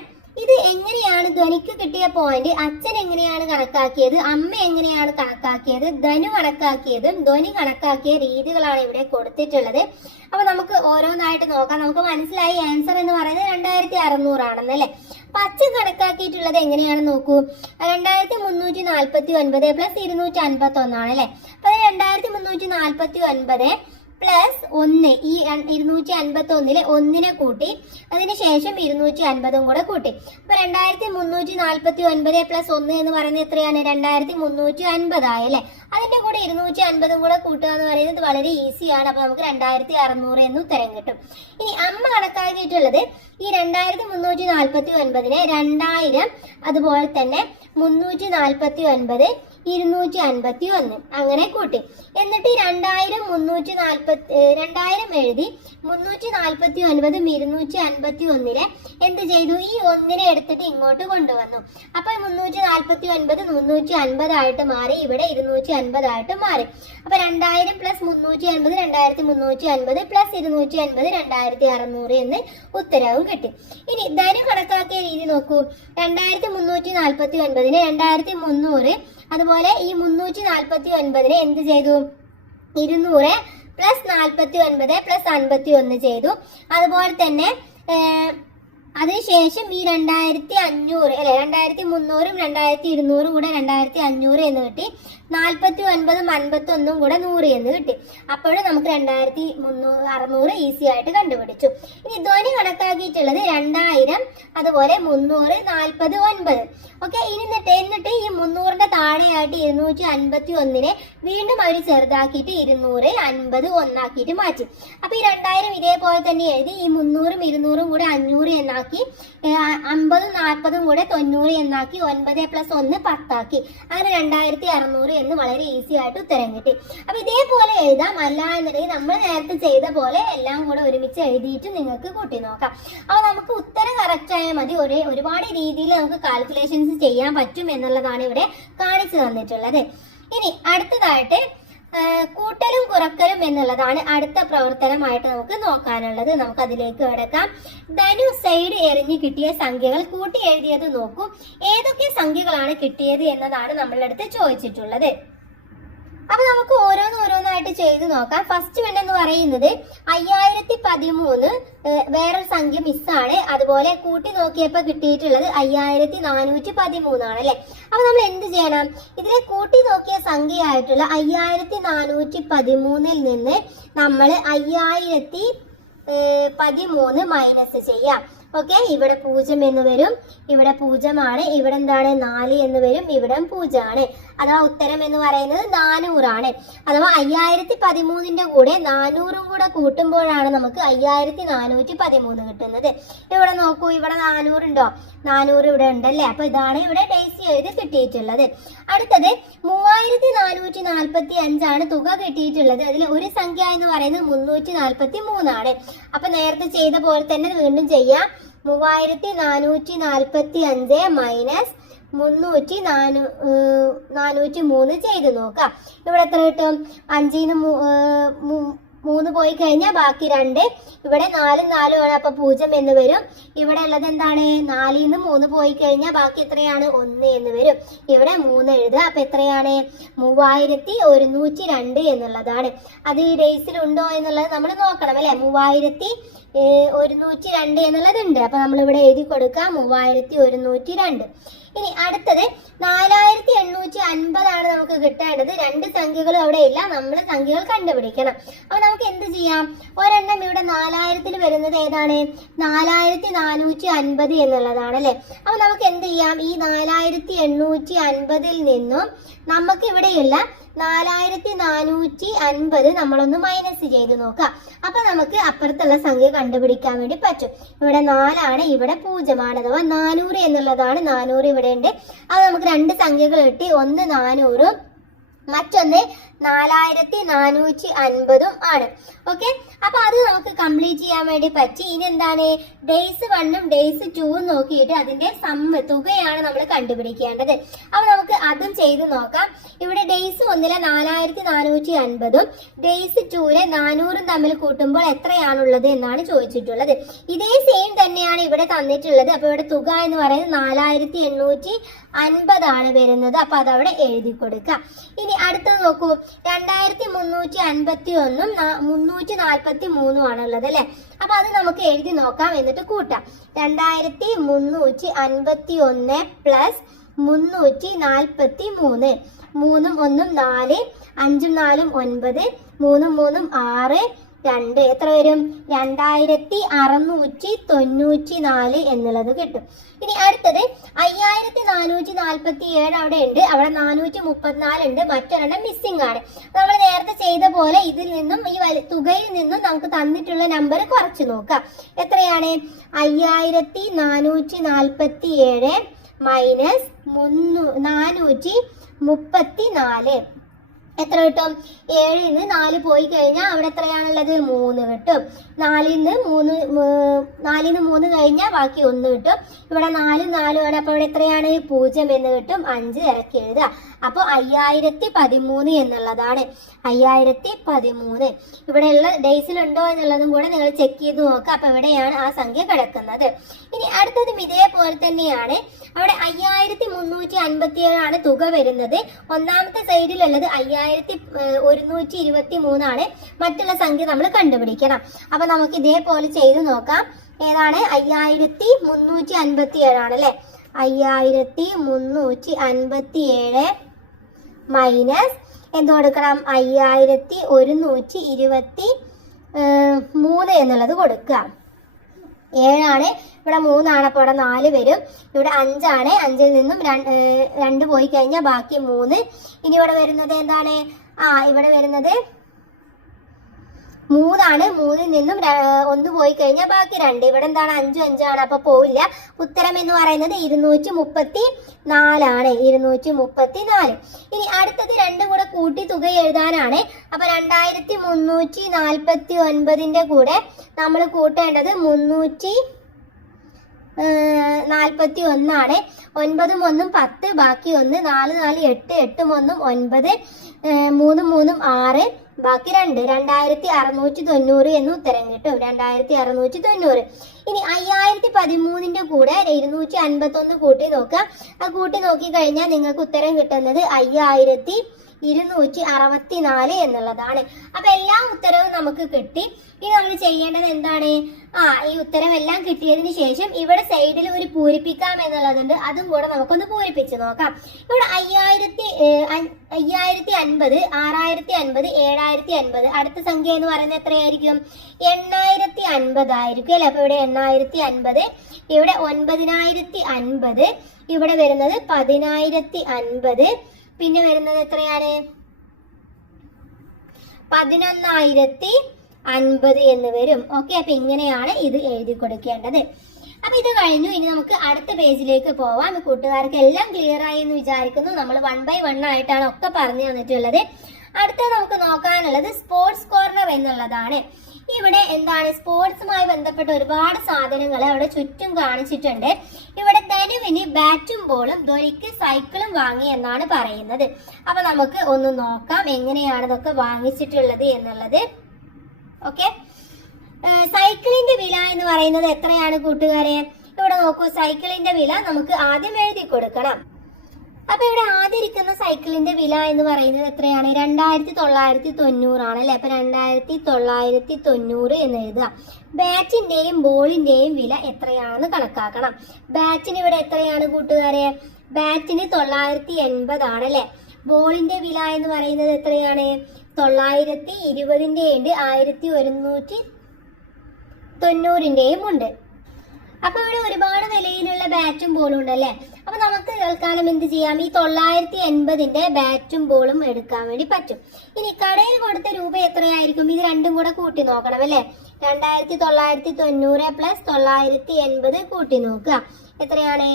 ഇത് എങ്ങനെയാണ് ധ്വനിക്ക് കിട്ടിയ പോയിന്റ്? അച്ഛൻ എങ്ങനെയാണ് കണക്കാക്കിയത്, അമ്മ എങ്ങനെയാണ് കണക്കാക്കിയത്, ധനു കണക്കാക്കിയതും ധ്വനി കണക്കാക്കിയ രീതികളാണ് ഇവിടെ കൊടുത്തിട്ടുള്ളത്. അപ്പൊ നമുക്ക് ഓരോന്നായിട്ട് നോക്കാം. നമുക്ക് മനസ്സിലായി ആൻസർ എന്ന് പറയുന്നത് 2600 ആണെന്നല്ലേ. അപ്പൊ അച്ഛൻ കണക്കാക്കിയിട്ടുള്ളത് എങ്ങനെയാണെന്ന് നോക്കൂ. 2349 പ്ലസ് 251 ആണല്ലേ. അപ്പൊ 2349 പ്ലസ് 1, ഈ 251-ലെ 1നെ കൂട്ടി അതിനുശേഷം 250 കൂടെ കൂട്ടി. അപ്പൊ 2349 പ്ലസ് 1 എന്ന് പറയുന്നത് എത്രയാണ്? 2350 ആയല്ലേ. അതിന്റെ കൂടെ 250 കൂടെ കൂട്ടുക എന്ന് പറയുന്നത് വളരെ ഈസിയാണ്. അപ്പൊ നമുക്ക് 2600 എന്ന് ഉത്തരം കിട്ടും. ഇനി അമ്മ കണക്കാക്കിയിട്ടുള്ളത് ഈ 2349നെ 2000 അതുപോലെ തന്നെ 349 251 അങ്ങനെ കൂട്ടി. എന്നിട്ട് 2000 എഴുതി 349 251 എന്ത് ചെയ്തു? ഈ 1നെ എടുത്തിട്ട് ഇങ്ങോട്ട് കൊണ്ടുവന്നു. അപ്പൊ 349 350 ആയിട്ട് മാറി. ഇവിടെ 250 ആയിട്ട് മാറി. അപ്പൊ 2000 പ്ലസ് 350 2350 പ്ലസ് 250 2600 എന്ന് ഉത്തരവും കിട്ടി. ഇനി ധനു കണക്കാക്കിയ രീതി നോക്കൂ. 2349നെ 2300 അതുപോലെ ഈ 349നെ എന്ത് ചെയ്തു? 200 പ്ലസ് 49 പ്ലസ് 51 ചെയ്തു. അതുപോലെ തന്നെ അതിനുശേഷം ഈ 2500 അല്ലെ 2300ഉം 2200 കൂടെ 2500 എന്ന് കിട്ടി. 49ഉം 51ഉം കൂടെ 100 എന്ന് കിട്ടി. അപ്പോഴും നമുക്ക് 2600 ഈസി ആയിട്ട് കണ്ടുപിടിച്ചു. ഇനി ധ്വനി കണക്കാക്കിയിട്ടുള്ളത് 2000 അതുപോലെ 300 40 9. ഓക്കെ, എന്നിട്ട് ഈ 300ന്റെ താഴെയായിട്ട് 251നെ വീണ്ടും അവർ ചെറുതാക്കിയിട്ട് 200 50 1ആക്കിയിട്ട് മാറ്റി. അപ്പൊ ഈ 2000 ഇതേപോലെ തന്നെ എഴുതി. ഈ 300ഉം 200ഉം കൂടെ 500 എന്നാക്കി. 50ഉം 40ഉം കൂടെ 90 എന്നാക്കി. 9 പ്ലസ് 1 10 ആക്കി. അങ്ങനെ 2600 എന്ന് വളരെ ഈസി ആയിട്ട് ഉത്തരം കിട്ടി. അപ്പൊ ഇതേപോലെ എഴുതാം. അല്ല എന്നുണ്ടെങ്കിൽ നമ്മൾ നേരത്തെ ചെയ്ത പോലെ എല്ലാം കൂടെ ഒരുമിച്ച് എഴുതിയിട്ട് നിങ്ങൾക്ക് കൂട്ടി നോക്കാം. അപ്പൊ നമുക്ക് ഉത്തരം കറക്റ്റ് ആയാൽ മതി. ഒരുപാട് രീതിയിൽ നമുക്ക് കാൽക്കുലേഷൻസ് ചെയ്യാൻ പറ്റും എന്നുള്ളതാണ് ഇവിടെ കാണിച്ചു തന്നിട്ടുള്ളത്. ഇനി അടുത്തതായിട്ട് കൂട്ടലും കുറക്കലും എന്നുള്ളതാണ് അടുത്ത പ്രവർത്തനമായിട്ട് നമുക്ക് നോക്കാനുള്ളത്. നമുക്ക് അതിലേക്ക് കിടക്കാം. ധനു സൈഡ് എറിഞ്ഞു കിട്ടിയ സംഖ്യകൾ കൂട്ടി എഴുതിയത് നോക്കൂ. ഏതൊക്കെ സംഖ്യകളാണ് കിട്ടിയത് എന്നതാണ് നമ്മളുടെ അടുത്ത് ചോദിച്ചിട്ടുള്ളത്. അപ്പൊ നമുക്ക് ഓരോന്നായിട്ട് ചെയ്ത് നോക്കാം. ഫസ്റ്റ് വൺ എന്ന് പറയുന്നത് 5013 വേറൊരു സംഖ്യ മിസ്സാണ്. അതുപോലെ കൂട്ടി നോക്കിയപ്പോ കിട്ടിയിട്ടുള്ളത് 5413 ആണ് അല്ലെ. അപ്പൊ നമ്മൾ എന്ത് ചെയ്യണം? ഇതിലെ കൂട്ടി നോക്കിയ സംഖ്യയായിട്ടുള്ള 5413 നിന്ന് നമ്മൾ 5013 മൈനസ് ചെയ്യാം. ഓക്കെ, ഇവിടെ 0 എന്ന് വരും, ഇവിടെ 0 ആണ്, ഇവിടെ എന്താണ് 4 എന്ന് വരും, ഇവിടെ 0 ആണ്. അഥവാ ഉത്തരം എന്ന് പറയുന്നത് 400 ആണ്. അഥവാ 5013 കൂടെ 400 കൂടെ കൂട്ടുമ്പോഴാണ് നമുക്ക് 5413 കിട്ടുന്നത്. ഇവിടെ നോക്കൂ, ഇവിടെ 400 ഉണ്ടോ? 400 ഇവിടെ ഉണ്ടല്ലേ. അപ്പൊ ഇതാണ് ഇവിടെ ഡേസി എഴുതി കിട്ടിയിട്ടുള്ളത്. അടുത്തത് 3445 ആണ് തുക കിട്ടിയിട്ടുള്ളത്. അതിൽ ഒരു സംഖ്യ എന്ന് പറയുന്നത് 343 ആണ്. അപ്പൊ നേരത്തെ ചെയ്ത പോലെ തന്നെ വീണ്ടും ചെയ്യാം. 3445 മൈനസ് 403 ചെയ്ത് നോക്കാം. ഇവിടെ എത്ര കിട്ടും? 5-ന് 3 പോയി കഴിഞ്ഞാൽ ബാക്കി 2. ഇവിടെ 4 4 ആണ്, അപ്പൊ 0 എന്ന് വരും. ഇവിടെ ഉള്ളത് എന്താണ്? 4-ന് 3 പോയി കഴിഞ്ഞാൽ ബാക്കി എത്രയാണ്? 1 എന്ന് വരും. ഇവിടെ 3 എഴുതുക. അപ്പൊ എത്രയാണ്? 3102 എന്നുള്ളതാണ്. അത് ഈ ഡേയ്സിൽ ഉണ്ടോ എന്നുള്ളത് നമ്മൾ നോക്കണം അല്ലെ. 3102 എന്നുള്ളത് ഉണ്ട്. അപ്പൊ നമ്മൾ ഇവിടെ എഴുതി കൊടുക്കാം 3102. ഇനി അടുത്തത് 4850 ആണ് നമുക്ക് കിട്ടേണ്ടത്. 2 സംഖ്യകളും അവിടെ ഇല്ല, നമ്മൾ സംഖ്യകൾ കണ്ടുപിടിക്കണം. അപ്പൊ നമുക്ക് എന്ത് ചെയ്യാം? ഒരെണ്ണം ഇവിടെ 4000 വരുന്നത് ഏതാണ്? 4450 എന്നുള്ളതാണ് അല്ലെ. അപ്പൊ നമുക്ക് എന്ത് ചെയ്യാം? ഈ 4850 നിന്നും നമുക്ക് ഇവിടെയുള്ള 4450 നമ്മളൊന്ന് മൈനസ് ചെയ്ത് നോക്കാം. അപ്പൊ നമുക്ക് അപ്പുറത്തുള്ള സംഖ്യ കണ്ടുപിടിക്കാൻ വേണ്ടി പറ്റും. ഇവിടെ 4 ആണ്, ഇവിടെ 0 ആണ്. അഥവാ 400 എന്നുള്ളതാണ്. 400 ഇവിടെ ഉണ്ട്. അത് നമുക്ക് 2 സംഖ്യകൾ കിട്ടി. ഒന്ന് 400, മറ്റൊന്ന് 4450 ആണ്. ഓക്കെ, അപ്പൊ അത് നമുക്ക് കംപ്ലീറ്റ് ചെയ്യാൻ വേണ്ടി പറ്റി. ഇനി എന്താണ്? ഡേയ്സ് 1ഉം ഡേയ്സ് 2ഉം നോക്കിയിട്ട് അതിന്റെ സമ്മ് തുകയാണ് നമ്മൾ കണ്ടുപിടിക്കേണ്ടത്. അപ്പൊ നമുക്ക് അതും ചെയ്ത് നോക്കാം. ഇവിടെ ഡേയ്സ് 1-ലെ 4450ഉം ഡേയ്സ് 2-ലെ 400ഉം തമ്മിൽ കൂട്ടുമ്പോൾ എത്രയാണുള്ളത് എന്നാണ് ചോദിച്ചിട്ടുള്ളത്. ഇതേ സെയിം തന്നെയാണ് ഇവിടെ തന്നിട്ടുള്ളത്. അപ്പൊ ഇവിടെ തുക എന്ന് പറയുന്നത് 4850 ആണ് വരുന്നത്. അപ്പൊ അതവിടെ എഴുതി കൊടുക്കാം. ഇനി അടുത്തത് നോക്കൂ, 2351ഉം 343 ആണുള്ളത് അല്ലെ. അപ്പൊ അത് നമുക്ക് എഴുതി നോക്കാം, എന്നിട്ട് കൂട്ടാം. 2351 പ്ലസ് 343. 3ഉം 1ഉം 4, 5ഉം 4ഉം 9, 3ഉം 3ഉം 6, 2 എത്ര വരും? 2694 എന്നുള്ളത് കിട്ടും. ഇനി അടുത്തത് 5447 അവിടെ ഉണ്ട്. അവിടെ 434 ഉണ്ട്. മറ്റൊരെണ്ണം മിസ്സിംഗ് ആണ്. നമ്മൾ നേരത്തെ ചെയ്ത പോലെ ഇതിൽ നിന്നും ഈ തുകയിൽ നിന്നും നമുക്ക് തന്നിട്ടുള്ള നമ്പർ കുറച്ച് നോക്കാം. എത്രയാണ്? 5447 മൈനസ് 434 എത്ര കിട്ടും? 7-ന് 4 പോയി കഴിഞ്ഞാൽ അവിടെ എത്രയാണുള്ളത്? 3 കിട്ടും. 4-ന് 3 കഴിഞ്ഞാൽ ബാക്കി 1 കിട്ടും. ഇവിടെ 4 4 ആണ്. അപ്പൊ ഇവിടെ എത്രയാണ്? 0 എന്ന് കിട്ടും. 5 ഇറക്കി എഴുതുക. അപ്പൊ 5013 എന്നുള്ളതാണ്. 5013 ഇവിടെയുള്ള ഡേയ്സിലുണ്ടോ എന്നുള്ളതും കൂടെ നിങ്ങൾ ചെക്ക് ചെയ്ത് നോക്കുക. അപ്പൊ ഇവിടെയാണ് ആ സംഖ്യ കിടക്കുന്നത്. ഇനി അടുത്തതും ഇതേപോലെ തന്നെയാണ്. അവിടെ 5357 ആണ് തുക വരുന്നത്. ഒന്നാമത്തെ സൈഡിലുള്ളത് 5123 ആണ്. മറ്റുള്ള സംഖ്യ നമ്മൾ കണ്ടുപിടിക്കണം. അപ്പൊ നമുക്ക് ഇതേപോലെ ചെയ്ത് നോക്കാം. ഏതാണ്? 5357 ആണ് അല്ലെ. 5357 മൈനസ് എന്ത് കൊടുക്കണം? 5123 എന്നുള്ളത് കൊടുക്കുക. 7 ആണ്, ഇവിടെ 3 ആണ്. അപ്പോൾ ഇവിടെ 4 വരും. ഇവിടെ 5 ആണ്. 5-ൽ നിന്നും 2 പോയി കഴിഞ്ഞാൽ ബാക്കി 3. ഇനി ഇവിടെ വരുന്നത് എന്താണ്? ഇവിടെ വരുന്നത് 3 ആണ്. 3-ൽ നിന്നും 1 പോയി കഴിഞ്ഞാൽ ബാക്കി 2. ഇവിടെ എന്താണ്? 5 5 ആണ്. അപ്പൊ പോവില്ല. ഉത്തരം എന്ന് പറയുന്നത് 234 ആണ്. 234. ഇനി അടുത്തത് 2 കൂടെ കൂട്ടി തുക എഴുതാനാണ്. അപ്പൊ 2349ന്റെ കൂടെ നമ്മൾ കൂട്ടേണ്ടത് 341 ആണ്. 9ഉം 1ഉം 10, ബാക്കി 1. 4 4 8, 8ഉം 1ഉം 9, 3ഉം 3ഉം 6, ബാക്കി 2. 2690 എന്ന് ഉത്തരം കിട്ടും. 2690. ഇനി 5013ന്റെ കൂടെ 251 കൂട്ടി നോക്കാം. ആ കൂട്ടി നോക്കി കഴിഞ്ഞാൽ നിങ്ങൾക്ക് ഉത്തരം കിട്ടുന്നത് 5120 264 എന്നുള്ളതാണ്. അപ്പൊ എല്ലാ ഉത്തരവും നമുക്ക് കിട്ടി. ഇനി നമ്മൾ ചെയ്യേണ്ടത് എന്താണ്? ഈ ഉത്തരം എല്ലാം കിട്ടിയതിന് ശേഷം ഇവിടെ സൈഡിൽ ഒരു പൂരിപ്പിക്കാം എന്നുള്ളതുണ്ട്. അതും കൂടെ നമുക്കൊന്ന് പൂരിപ്പിച്ച് നോക്കാം. ഇവിടെ 5050, 6050, 7050. അടുത്ത സംഖ്യ എന്ന് പറയുന്നത് എത്രയായിരിക്കും? 8050 ആയിരിക്കും അല്ലെ. അപ്പൊ ഇവിടെ 8050, ഇവിടെ 9050, ഇവിടെ വരുന്നത് 10050, പിന്നെ വരുന്നത് എത്രയാണ്? 11050 എന്ന് വരും. ഓക്കെ, അപ്പൊ ഇങ്ങനെയാണ് ഇത് എഴുതി കൊടുക്കേണ്ടത്. അപ്പൊ ഇത് കഴിഞ്ഞു. ഇനി നമുക്ക് അടുത്ത പേജിലേക്ക് പോവാം. കൂട്ടുകാർക്ക് എല്ലാം ക്ലിയർ ആയി എന്ന് വിചാരിക്കുന്നു. നമ്മൾ 1 by 1 ആയിട്ടാണ് ഒക്കെ പറഞ്ഞു തന്നിട്ടുള്ളത്. അടുത്ത നമുക്ക് നോക്കാനുള്ളത് സ്പോർട്സ് കോർണർ എന്നുള്ളതാണ്. ഇവിടെ എന്താണ്? സ്പോർട്സുമായി ബന്ധപ്പെട്ട ഒരുപാട് സാധനങ്ങൾ അവിടെ ചുറ്റും കാണിച്ചിട്ടുണ്ട്. ഇവിടെ ധനുവിന് ബാറ്റും ബോളും ധ്വനിക്ക് സൈക്കിളും വാങ്ങി എന്നാണ് പറയുന്നത്. അപ്പൊ നമുക്ക് ഒന്ന് നോക്കാം എങ്ങനെയാണ് ഇതൊക്കെ വാങ്ങിച്ചിട്ടുള്ളത് എന്നുള്ളത്. ഓക്കെ, സൈക്കിളിന്റെ വില എന്ന് പറയുന്നത് എത്രയാണ് കൂട്ടുകാരെ? ഇവിടെ നോക്കൂ, സൈക്കിളിന്റെ വില നമുക്ക് ആദ്യം എഴുതി കൊടുക്കണം. അപ്പൊ ഇവിടെ ആദ്യം ഇരിക്കുന്ന സൈക്കിളിന്റെ വില എന്ന് പറയുന്നത് എത്രയാണ്? 2990 ആണ് അല്ലെ. അപ്പൊ 2990 എന്ന് എഴുതുക. ബാറ്റിന്റെയും ബോളിന്റെയും വില എത്രയാണെന്ന് കണക്കാക്കണം. ബാറ്റിന് ഇവിടെ എത്രയാണ് കൂട്ടുകാരെ? ബാറ്റിന് 980 ആണ് അല്ലെ. ബോളിന്റെ വില എന്ന് പറയുന്നത് എത്രയാണ്? 920 ഉണ്ട്, 1190 ഉണ്ട്. അപ്പൊ ഇവിടെ ഒരുപാട് വിലയിലുള്ള ബാറ്റും ബോളും ഉണ്ട് അല്ലെ. അപ്പൊ നമുക്ക് തൽക്കാലം എന്ത് ചെയ്യാം? ഈ 980ന്റെ ബാറ്റും ബോളും എടുക്കാൻ വേണ്ടി പറ്റും. ഇനി കടയിൽ കൊടുത്ത രൂപ എത്രയായിരിക്കും? ഇത് രണ്ടും കൂടെ കൂട്ടി നോക്കണം അല്ലെ. 2990 പ്ലസ് 980 കൂട്ടി നോക്കുക. എത്രയാണ്?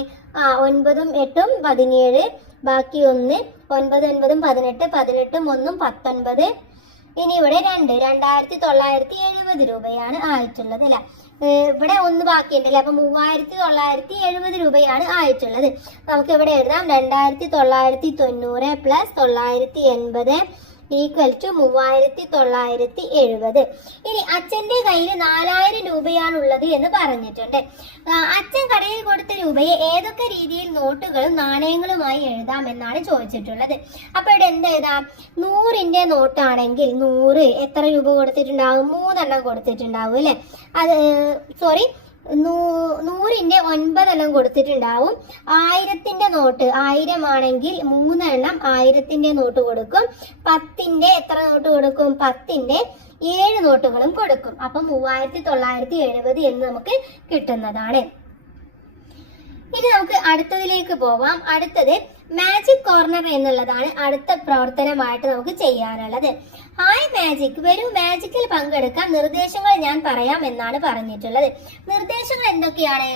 9ഉം 8ഉം 17, ബാക്കി 1, 9 9ഉം 18, 18ഉം 1ഉം 19. ഇനി ഇവിടെ 2970 രൂപയാണ് ആയിട്ടുള്ളത് അല്ലെ. ഇവിടെ 1 ബാക്കിയുണ്ടല്ലേ. അപ്പൊ 3970 രൂപയാണ് ആയിട്ടുള്ളത്. നമുക്ക് ഇവിടെ എഴുതാം 2990 പ്ലസ് 980 ഈക്വൽ ടു 3970. ഇനി അച്ഛന്റെ കയ്യിൽ 4000 രൂപയാണുള്ളത് എന്ന് പറഞ്ഞിട്ടുണ്ട്. അച്ഛൻ കടയിൽ കൊടുത്ത രൂപയെ ഏതൊക്കെ രീതിയിൽ നോട്ടുകളും നാണയങ്ങളുമായി എഴുതാം എന്നാണ് ചോദിച്ചിട്ടുള്ളത്. അപ്പൊ ഇവിടെ എന്ത് എഴുതാം? 100ന്റെ നോട്ടാണെങ്കിൽ 100 എത്ര രൂപ കൊടുത്തിട്ടുണ്ടാവും? 3 എണ്ണം കൊടുത്തിട്ടുണ്ടാവും അല്ലെ. അത് സോറി, 100ന്റെ 9 എണ്ണം കൊടുത്തിട്ടുണ്ടാവും. 1000ന്റെ നോട്ട് 1000 ആണെങ്കിൽ 3 എണ്ണം 1000ന്റെ നോട്ട് കൊടുക്കും. 10ന്റെ എത്ര നോട്ട് കൊടുക്കും? 10ന്റെ 7 നോട്ടുകളും കൊടുക്കും. അപ്പൊ 3970 എന്ന് നമുക്ക് കിട്ടുന്നതാണ്. ഇനി നമുക്ക് അടുത്തതിലേക്ക് പോവാം. അടുത്തത് മാജിക് കോർണർ എന്നുള്ളതാണ് അടുത്ത പ്രവർത്തനമായിട്ട് നമുക്ക് ചെയ്യാനുള്ളത്. ഹായ് മാജിക്, വരൂ മാജിക്കിൽ പങ്കെടുക്കാം, നിർദ്ദേശങ്ങൾ ഞാൻ പറയാം എന്നാണ് പറഞ്ഞിട്ടുള്ളത്. നിർദ്ദേശങ്ങൾ എന്തൊക്കെയാണ്?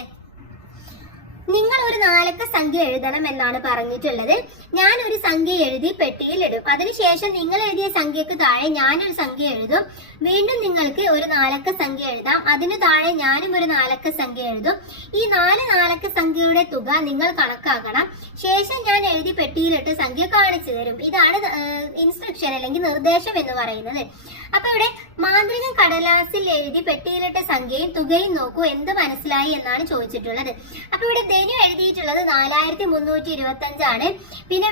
നിങ്ങൾ ഒരു 4 അക്ക സംഖ്യ എഴുതണം എന്നാണ് പറഞ്ഞിട്ടുള്ളത്. ഞാൻ ഒരു സംഖ്യ എഴുതി പെട്ടിയിൽ ഇടും. അതിനുശേഷം നിങ്ങൾ എഴുതിയ സംഖ്യക്ക് താഴെ ഞാനൊരു സംഖ്യ എഴുതും. വീണ്ടും നിങ്ങൾക്ക് ഒരു 4 അക്ക സംഖ്യ എഴുതാം. അതിനു താഴെ ഞാനും ഒരു 4 അക്ക സംഖ്യ എഴുതും. ഈ 4 അക്ക സംഖ്യയുടെ തുക നിങ്ങൾ കണക്കാക്കണം. ശേഷം ഞാൻ എഴുതി പെട്ടിയിലിട്ട് സംഖ്യ കാണിച്ചു തരും. ഇതാണ് ഇൻസ്ട്രക്ഷൻ അല്ലെങ്കിൽ നിർദ്ദേശം എന്ന് പറയുന്നത്. അപ്പൊ ഇവിടെ മാന്ത്രിക കടലാസിൽ എഴുതി പെട്ടിയിലിട്ട സംഖ്യയും തുകയും നോക്കൂ, എന്ത് മനസ്സിലായി എന്നാണ് ചോദിച്ചിട്ടുള്ളത്. അപ്പൊ ഇവിടെ ധനു എഴുതിയിട്ടുള്ളത് 4325 ആണ്. പിന്നെ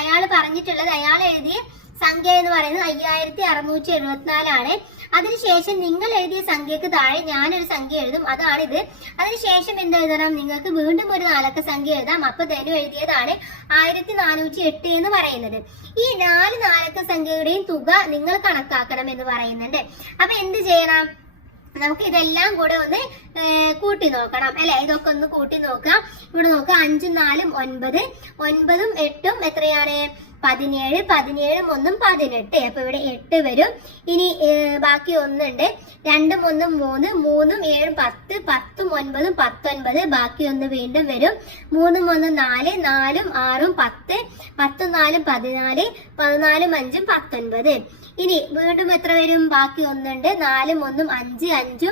അയാൾ പറഞ്ഞിട്ടുള്ളത് അയാൾ എഴുതിയ സംഖ്യ എന്ന് പറയുന്നത് 5674 ആണ്. അതിനുശേഷം നിങ്ങൾ എഴുതിയ സംഖ്യക്ക് താഴെ ഞാനൊരു സംഖ്യ എഴുതും, അതാണിത്. അതിനുശേഷം എന്ത് എഴുതണം? നിങ്ങൾക്ക് വീണ്ടും ഒരു 4 അക്ക സംഖ്യ എഴുതാം. അപ്പൊ ധനു എഴുതിയതാണ് 1408 എന്ന് പറയുന്നത്. ഈ 4 അക്ക സംഖ്യയുടെയും തുക നിങ്ങൾ കണക്കാക്കണം എന്ന് പറയുന്നുണ്ട്. അപ്പൊ എന്ത് ചെയ്യണം? നമുക്ക് ഇതെല്ലാം കൂടെ ഒന്ന് കൂട്ടി നോക്കണം അല്ലെ. ഇതൊക്കെ ഒന്ന് കൂട്ടി നോക്കാം. ഇവിടെ നോക്കാം, 5ഉം 4ഉം 9, 9ഉം 8ഉം എത്രയാണ്? 17, 17ഉം 1ഉം 18. അപ്പൊ ഇവിടെ 8 വരും. ഇനി ബാക്കി 1 ഉണ്ട്. 2ഉം 1ഉം 3, 3ഉം 7ഉം 10, 10ഉം 9ഉം 19. ബാക്കി 1 വീണ്ടും വരും. 3ഉം 1ഉം 4, 4ഉം 6ഉം 10, 10ഉം 4ഉം 14, 14ഉം 5ഉം 19. ഇനി വീണ്ടും എത്ര വരും? ബാക്കി 1 ഉണ്ട്. 4ഉം 1ഉം 5,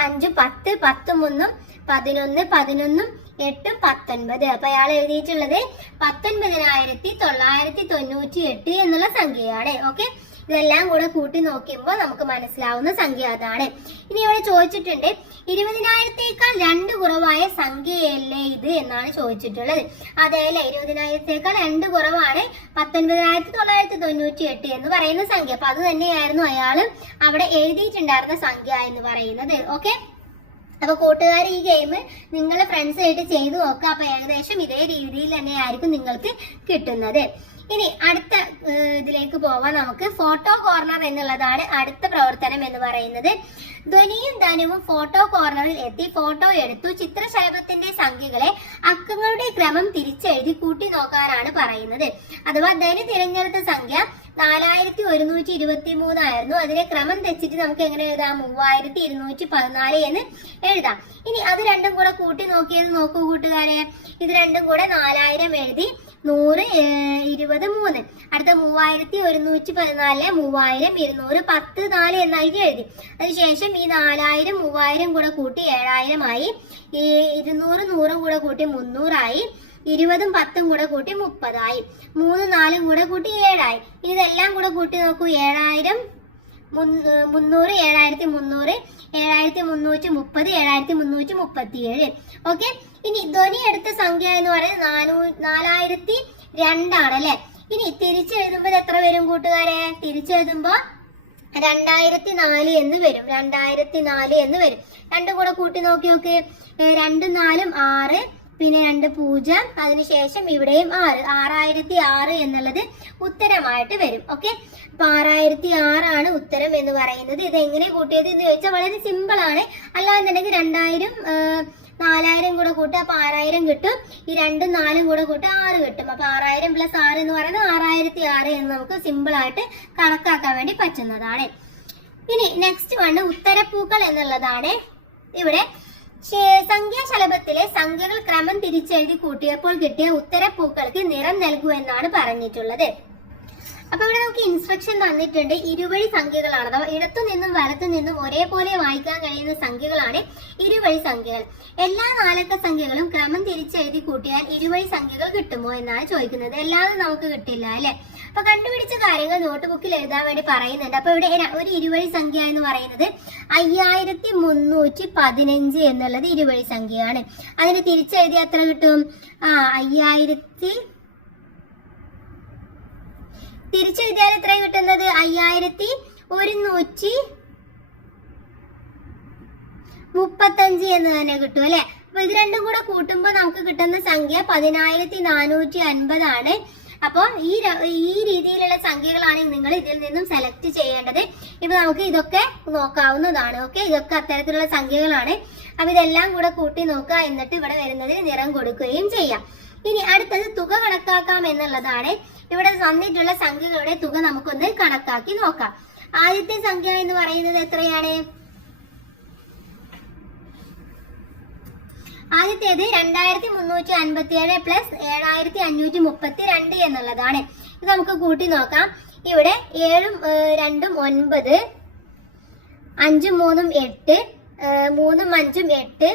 5ഉം 10, 10ഉം 1ഉം 11, 11ഉം 8ഉം 19. അപ്പൊ അയാൾ എഴുതിയിട്ടുള്ളത് 19998 എന്നുള്ള സംഖ്യയാണ്. ഓക്കെ, ഇതെല്ലാം കൂടെ കൂട്ടി നോക്കുമ്പോൾ നമുക്ക് മനസ്സിലാവുന്ന സംഖ്യ അതാണ്. ഇനി ഇവിടെ ചോദിച്ചിട്ടുണ്ട് 20,000-ത്തേക്കാൾ 2 കുറവായ സംഖ്യയല്ലേ ഇത് എന്നാണ് ചോദിച്ചിട്ടുള്ളത്. അതെയല്ലേ, 20,000-ത്തേക്കാൾ 2 കുറവാണ് 19,998 എന്ന് പറയുന്ന സംഖ്യ. അപ്പൊ അത് തന്നെയായിരുന്നു അയാള് അവിടെ എഴുതിയിട്ടുണ്ടായിരുന്ന സംഖ്യ എന്ന് പറയുന്നത്. ഓക്കെ, അപ്പൊ കൂട്ടുകാർ ഈ ഗെയിം നിങ്ങൾ ഫ്രണ്ട്സ് ആയിട്ട് ചെയ്തു നോക്കുക. അപ്പൊ ഏകദേശം ഇതേ രീതിയിൽ തന്നെയായിരിക്കും നിങ്ങൾക്ക് കിട്ടുന്നത്. ഇനി അടുത്ത ഇതിലേക്ക് പോവാൻ നമുക്ക് ഫോട്ടോ കോർണർ എന്നുള്ളതാണ് അടുത്ത പ്രവർത്തനം എന്ന് പറയുന്നത്. ധ്വനിയും ധനുവും ഫോട്ടോ കോർണറിൽ എത്തി ഫോട്ടോ എടുത്തു. ചിത്രശലഭത്തിന്റെ സംഖ്യകളെ അക്കങ്ങളുടെ ക്രമം തിരിച്ചെഴുതി കൂട്ടി നോക്കാനാണ് പറയുന്നത്. അഥവാ ധനു തിരഞ്ഞെടുത്ത സംഖ്യ 4123 ആയിരുന്നു. അതിനെ ക്രമം തെച്ചിട്ട് നമുക്ക് എങ്ങനെ എഴുതാം? 3214 എന്ന് എഴുതാം. ഇനി അത് രണ്ടും കൂടെ കൂട്ടി നോക്കിയത് നോക്കൂ കൂട്ടുകാരെ. ഇത് രണ്ടും കൂടെ 4000 എഴുതി, 100, 20, 3. അടുത്ത 3114 3000 200 10 4 എന്നായിട്ട് എഴുതി. അതിനുശേഷം ഈ 4000 3000 കൂടെ കൂട്ടി 7000 ആയി. ഈ 200 100 കൂടെ കൂട്ടി 300 ആയി. 20ഉം 10ഉം കൂടെ കൂട്ടി 30 ആയി. 3 4ഉം കൂടെ കൂട്ടി 7 ആയി. ഇനി ഇതെല്ലാം കൂടെ കൂട്ടി നോക്കൂ. 7000 300 7300 7330 7337. ഓക്കെ, ഇനി ധ്വനി എടുത്ത സംഖ്യ എന്ന് പറയുന്നത് 4002 ആണല്ലേ. ഇനി തിരിച്ചെഴുതുമ്പോൾ എത്ര വരും കൂട്ടുകാരെ? തിരിച്ചെഴുതുമ്പോ 2004 എന്ന് വരും. 2004 എന്ന് വരും. രണ്ടും കൂടെ കൂട്ടി നോക്കി നോക്ക്. 2 4 6, പിന്നെ 2 0, അതിനുശേഷം ഇവിടെയും 6. 6006 എന്നുള്ളത് ഉത്തരമായിട്ട് വരും. ഓക്കെ, അപ്പൊ 6006 ആണ് ഉത്തരം എന്ന് പറയുന്നത്. ഇത് എങ്ങനെ കൂട്ടിയത് എന്ന് ചോദിച്ചാൽ വളരെ സിമ്പിൾ ആണ്. അല്ലാന്നുണ്ടെങ്കിൽ 2000 4000 കൂടെ കൂട്ടുക, അപ്പൊ 6000 കിട്ടും. ഈ 2ഉം 4ഉം കൂടെ കൂട്ടുക 6 കിട്ടും. അപ്പൊ 6000 + 6 എന്ന് പറയുന്നത് 6006 എന്ന് നമുക്ക് സിമ്പിൾ ആയിട്ട് കണക്കാക്കാൻ വേണ്ടി പറ്റുന്നതാണ്. ഇനി നെക്സ്റ്റ് വണ് ഉത്തരപ്പൂക്കൾ എന്നുള്ളതാണ്. ഇവിടെ സംഖ്യാശലഭത്തിലെ സംഖ്യകൾ ക്രമം തിരിച്ചെഴുതി കൂട്ടിയപ്പോൾ കിട്ടിയ ഉത്തരപ്പൂക്കൾക്ക് നിറം നൽകൂ എന്നാണ് പറഞ്ഞിട്ടുള്ളത്. അപ്പൊ ഇവിടെ നമുക്ക് ഇൻസ്ട്രക്ഷൻ തന്നിട്ടുണ്ട്. ഇരുവഴി സംഖ്യകളാണ്, അഥവാ ഇടത്തു നിന്നും വലത്തു നിന്നും ഒരേപോലെ വായിക്കാൻ കഴിയുന്ന സംഖ്യകളാണ് ഇരുവഴി സംഖ്യകൾ. എല്ലാ 4 അക്ക സംഖ്യകളും ക്രമം തിരിച്ചെഴുതി കൂട്ടിയാൽ ഇരുവഴി സംഖ്യകൾ കിട്ടുമോ എന്നാണ് ചോദിക്കുന്നത്. എല്ലാതും നമുക്ക് കിട്ടില്ല അല്ലെ. അപ്പൊ കണ്ടുപിടിച്ച കാര്യങ്ങൾ നോട്ട് ബുക്കിൽ എഴുതാൻ വേണ്ടി പറയുന്നുണ്ട്. അപ്പൊ ഇവിടെ ഒരു ഇരുവഴി സംഖ്യ എന്ന് പറയുന്നത് 5315 എന്നുള്ളത് ഇരുവഴി സംഖ്യയാണ്. അതിന് തിരിച്ചെഴുതിയാൽ എത്ര കിട്ടും? 5000 തിരിച്ചെഴുതിയാൽ എത്ര കിട്ടുന്നത്? 5135 എന്ന് തന്നെ കിട്ടും അല്ലെ. അപ്പൊ ഇത് രണ്ടും കൂടെ കൂട്ടുമ്പോ നമുക്ക് കിട്ടുന്ന സംഖ്യ 10450 ആണ്. അപ്പോൾ ഈ രീതിയിലുള്ള സംഖ്യകളാണ് നിങ്ങൾ ഇതിൽ നിന്നും സെലക്ട് ചെയ്യേണ്ടത്. ഇപ്പൊ നമുക്ക് ഇതൊക്കെ നോക്കാവുന്നതാണ്. ഓക്കെ, ഇതൊക്കെ അത്തരത്തിലുള്ള സംഖ്യകളാണ്. അപ്പൊ ഇതെല്ലാം കൂടെ കൂട്ടി നോക്കുക, എന്നിട്ട് ഇവിടെ വരുന്നതിന് നിറം കൊടുക്കുകയും ചെയ്യാം. ഇനി അടുത്തത് തുക കണക്കാക്കാം എന്നുള്ളതാണ്. ഇവിടെ തന്നിട്ടുള്ള സംഖ്യകളുടെ തുക നമുക്കൊന്ന് കണക്കാക്കി നോക്കാം. ആദ്യത്തെ സംഖ്യ എന്ന് പറയുന്നത് എത്രയാണ്? ആദ്യത്തേത് 2357 + 7532 എന്നുള്ളതാണ്. ഇത് നമുക്ക് കൂട്ടി നോക്കാം. ഇവിടെ 7ഉം 2ഉം 9, 5ഉം 3ഉം 8, 3ഉം 5ഉം 8,